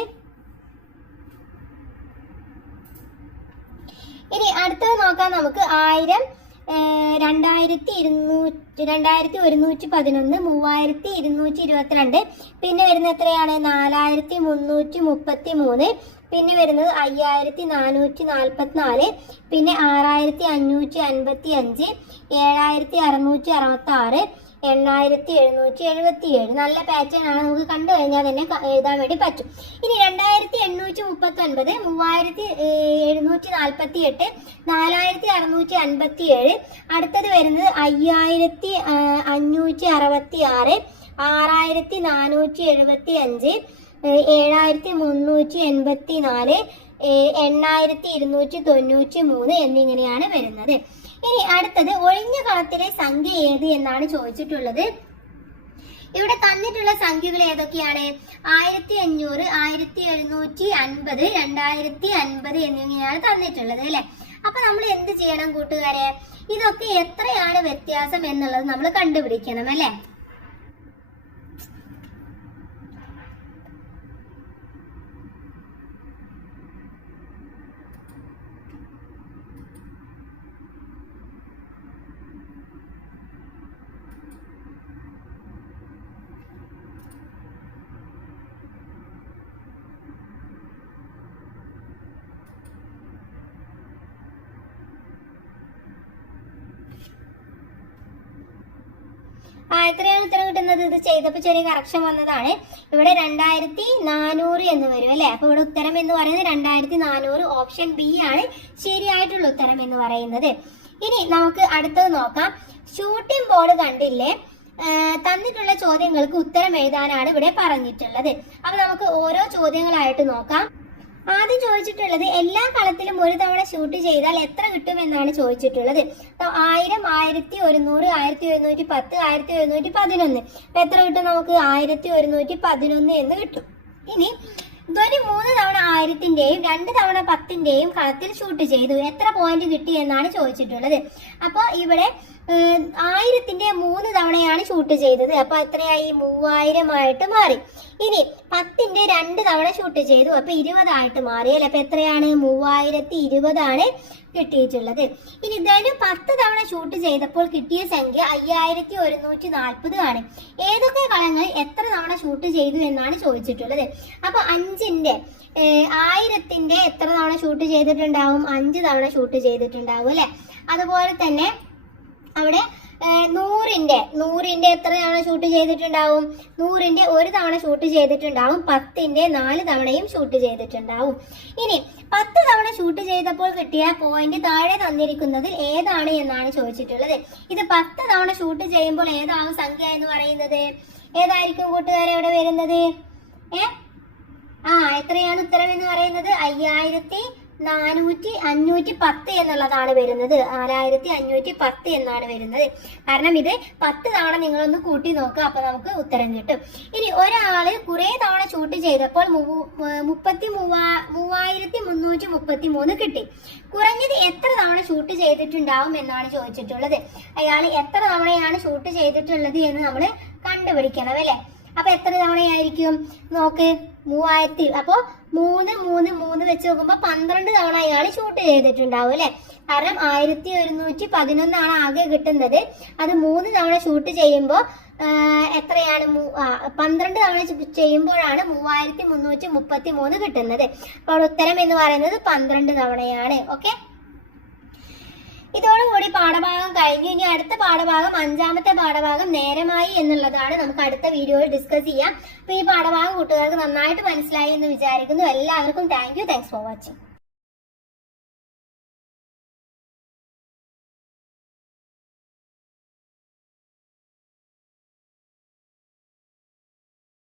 ഇനി അടുത്തത് നോക്കാം. നമുക്ക് 1000, 2111, 3222. പിന്നെ വരുന്നത് എത്രയാണ്? 4333. പിന്നെ വരുന്നത് 5444. പിന്നെ 6555, 7666, 8777. നല്ല പാറ്റേൺ ആണ്, നമുക്ക് കണ്ടു കഴിഞ്ഞാൽ തന്നെ എഴുതാൻ വേണ്ടി പറ്റും. ഇനി 2839, 3748, 4657. അടുത്തത് വരുന്നത് 5566, 6475, 7384, 8293 എന്നിങ്ങനെയാണ് വരുന്നത്. ഇനി അടുത്തത് ഒഴിഞ്ഞ കളത്തിലെ സംഖ്യ ഏത് എന്നാണ് ചോദിച്ചിട്ടുള്ളത്. ഇവിടെ തന്നിട്ടുള്ള സംഖ്യകൾ ഏതൊക്കെയാണ്? 1500, 1750, 2050 എന്നിങ്ങനെയാണ് തന്നിട്ടുള്ളത് അല്ലെ? അപ്പൊ നമ്മൾ എന്ത് ചെയ്യണം കൂട്ടുകാരെ? ഇതൊക്കെ എത്രയാണ് വ്യത്യാസം എന്നുള്ളത് നമ്മൾ കണ്ടുപിടിക്കണം അല്ലെ? എത്രയാണ് ഉത്തരം കിട്ടുന്നത്? ഇത് ചെയ്തപ്പോൾ ചെറിയ കറക്ഷൻ വന്നതാണ്. ഇവിടെ 2400 എന്ന് വരും അല്ലെ? അപ്പൊ ഇവിടെ ഉത്തരം എന്ന് പറയുന്നത് 2400. ഓപ്ഷൻ ബി ആണ് ശരിയായിട്ടുള്ള ഉത്തരം എന്ന് പറയുന്നത്. ഇനി നമുക്ക് അടുത്തത് നോക്കാം. ഷൂട്ടിംഗ് ബോർഡ് കണ്ടില്ലേ? തന്നിട്ടുള്ള ചോദ്യങ്ങൾക്ക് ഉത്തരം എഴുതാനാണ് ഇവിടെ പറഞ്ഞിട്ടുള്ളത്. അപ്പൊ നമുക്ക് ഓരോ ചോദ്യങ്ങളായിട്ട് നോക്കാം. ആദ്യം ചോദിച്ചിട്ടുള്ളത് എല്ലാ കളത്തിലും ഒരു തവണ ഷൂട്ട് ചെയ്താൽ എത്ര കിട്ടും എന്നാണ് ചോദിച്ചിട്ടുള്ളത്. 1000, 1100, 1110, 1111. അപ്പൊ എത്ര കിട്ടും നമുക്ക്? 1111 എന്ന് കിട്ടും. ഇനി ധ്വനി 3 തവണ 1000ന്റെയും 2 തവണ 10ന്റെയും കളത്തിൽ ഷൂട്ട് ചെയ്തു, എത്ര പോയിന്റ് കിട്ടി എന്നാണ് ചോദിച്ചിട്ടുള്ളത്. അപ്പൊ ഇവിടെ 1000ന്റെ 3 തവണയാണ് ഷൂട്ട് ചെയ്തത്. അപ്പൊ എത്രയായി? 3000 ആയിട്ട് മാറി. ഇനി 10ന്റെ 2 തവണ ഷൂട്ട് ചെയ്തു, അപ്പൊ 20 ആയിട്ട് മാറി അല്ലെ? അപ്പൊ എത്രയാണ്? 3020 ആണ് കിട്ടിയിട്ടുള്ളത്. ഇനി ഇതായാലും 10 തവണ ഷൂട്ട് ചെയ്തപ്പോൾ കിട്ടിയ സംഖ്യ 5140 ആണ്. ഏതൊക്കെ കളങ്ങൾ എത്ര തവണ ഷൂട്ട് ചെയ്തു എന്നാണ് ചോദിച്ചിട്ടുള്ളത്. അപ്പൊ 5ന്റെ 1000ന്റെ എത്ര തവണ ഷൂട്ട് ചെയ്തിട്ടുണ്ടാവും? 5 തവണ ഷൂട്ട് ചെയ്തിട്ടുണ്ടാവും അല്ലെ? അതുപോലെ തന്നെ അവിടെ 100ന്റെ എത്ര തവണ ഷൂട്ട് ചെയ്തിട്ടുണ്ടാവും? 100ന്റെ 1 തവണ ഷൂട്ട് ചെയ്തിട്ടുണ്ടാവും. 10ന്റെ 4 തവണയും ഷൂട്ട് ചെയ്തിട്ടുണ്ടാവും. ഇനി 10 തവണ ഷൂട്ട് ചെയ്തപ്പോൾ കിട്ടിയ പോയിന്റ് താഴെ തന്നിരിക്കുന്നതിൽ ഏതാണ് എന്നാണ് ചോദിച്ചിട്ടുള്ളത്. ഇത് 10 തവണ ഷൂട്ട് ചെയ്യുമ്പോൾ ഏതാവും സംഖ്യ എന്ന് പറയുന്നത്? ഏതായിരിക്കും കൂട്ടുകാരെ ഇവിടെ വരുന്നത്? എത്രയാണ് ഉത്തരം എന്ന് പറയുന്നത്? 5510 എന്നുള്ളതാണ് വരുന്നത്. 4510 എന്നാണ് വരുന്നത്. കാരണം ഇത് 10 തവണ നിങ്ങളൊന്ന് കൂട്ടി നോക്കുക, അപ്പൊ നമുക്ക് ഉത്തരം കിട്ടും. ഇനി ഒരാള് കുറെ തവണ ഷൂട്ട് ചെയ്തപ്പോൾ 3333 കിട്ടി. കുറഞ്ഞത് എത്ര തവണ ഷൂട്ട് ചെയ്തിട്ടുണ്ടാവും എന്നാണ് ചോദിച്ചിട്ടുള്ളത്. അയാൾ എത്ര തവണയാണ് ഷൂട്ട് ചെയ്തിട്ടുള്ളത് എന്ന് നമ്മൾ കണ്ടുപിടിക്കണം അല്ലെ. അപ്പൊ എത്ര തവണയായിരിക്കും നോക്ക്? 3000. അപ്പൊ 3 വെച്ച് നോക്കുമ്പോ 12 തവണ അയാൾ ഷൂട്ട് ചെയ്തിട്ടുണ്ടാവും അല്ലെ. കാരണം 1111 ആണ് ആകെ കിട്ടുന്നത്. അത് 3 തവണ ഷൂട്ട് ചെയ്യുമ്പോൾ എത്രയാണ്? 12 തവണ ചെയ്യുമ്പോഴാണ് 3333 കിട്ടുന്നത്. അപ്പോൾ ഉത്തരം എന്ന് പറയുന്നത് 12 തവണയാണ്. ഓക്കെ, ഇതോടുകൂടി പാഠഭാഗം കഴിഞ്ഞു. ഇനി അടുത്ത പാഠഭാഗം, 5ാമത്തെ പാഠഭാഗം നേരമായി എന്നുള്ളതാണ്. നമുക്ക് അടുത്ത വീഡിയോയിൽ ഡിസ്കസ് ചെയ്യാം. അപ്പൊ ഈ പാഠഭാഗം കൂട്ടുകാർക്ക് നന്നായിട്ട് മനസ്സിലായി എന്ന് വിചാരിക്കുന്നു. എല്ലാവർക്കും താങ്ക്സ് ഫോർ വാച്ചിങ്.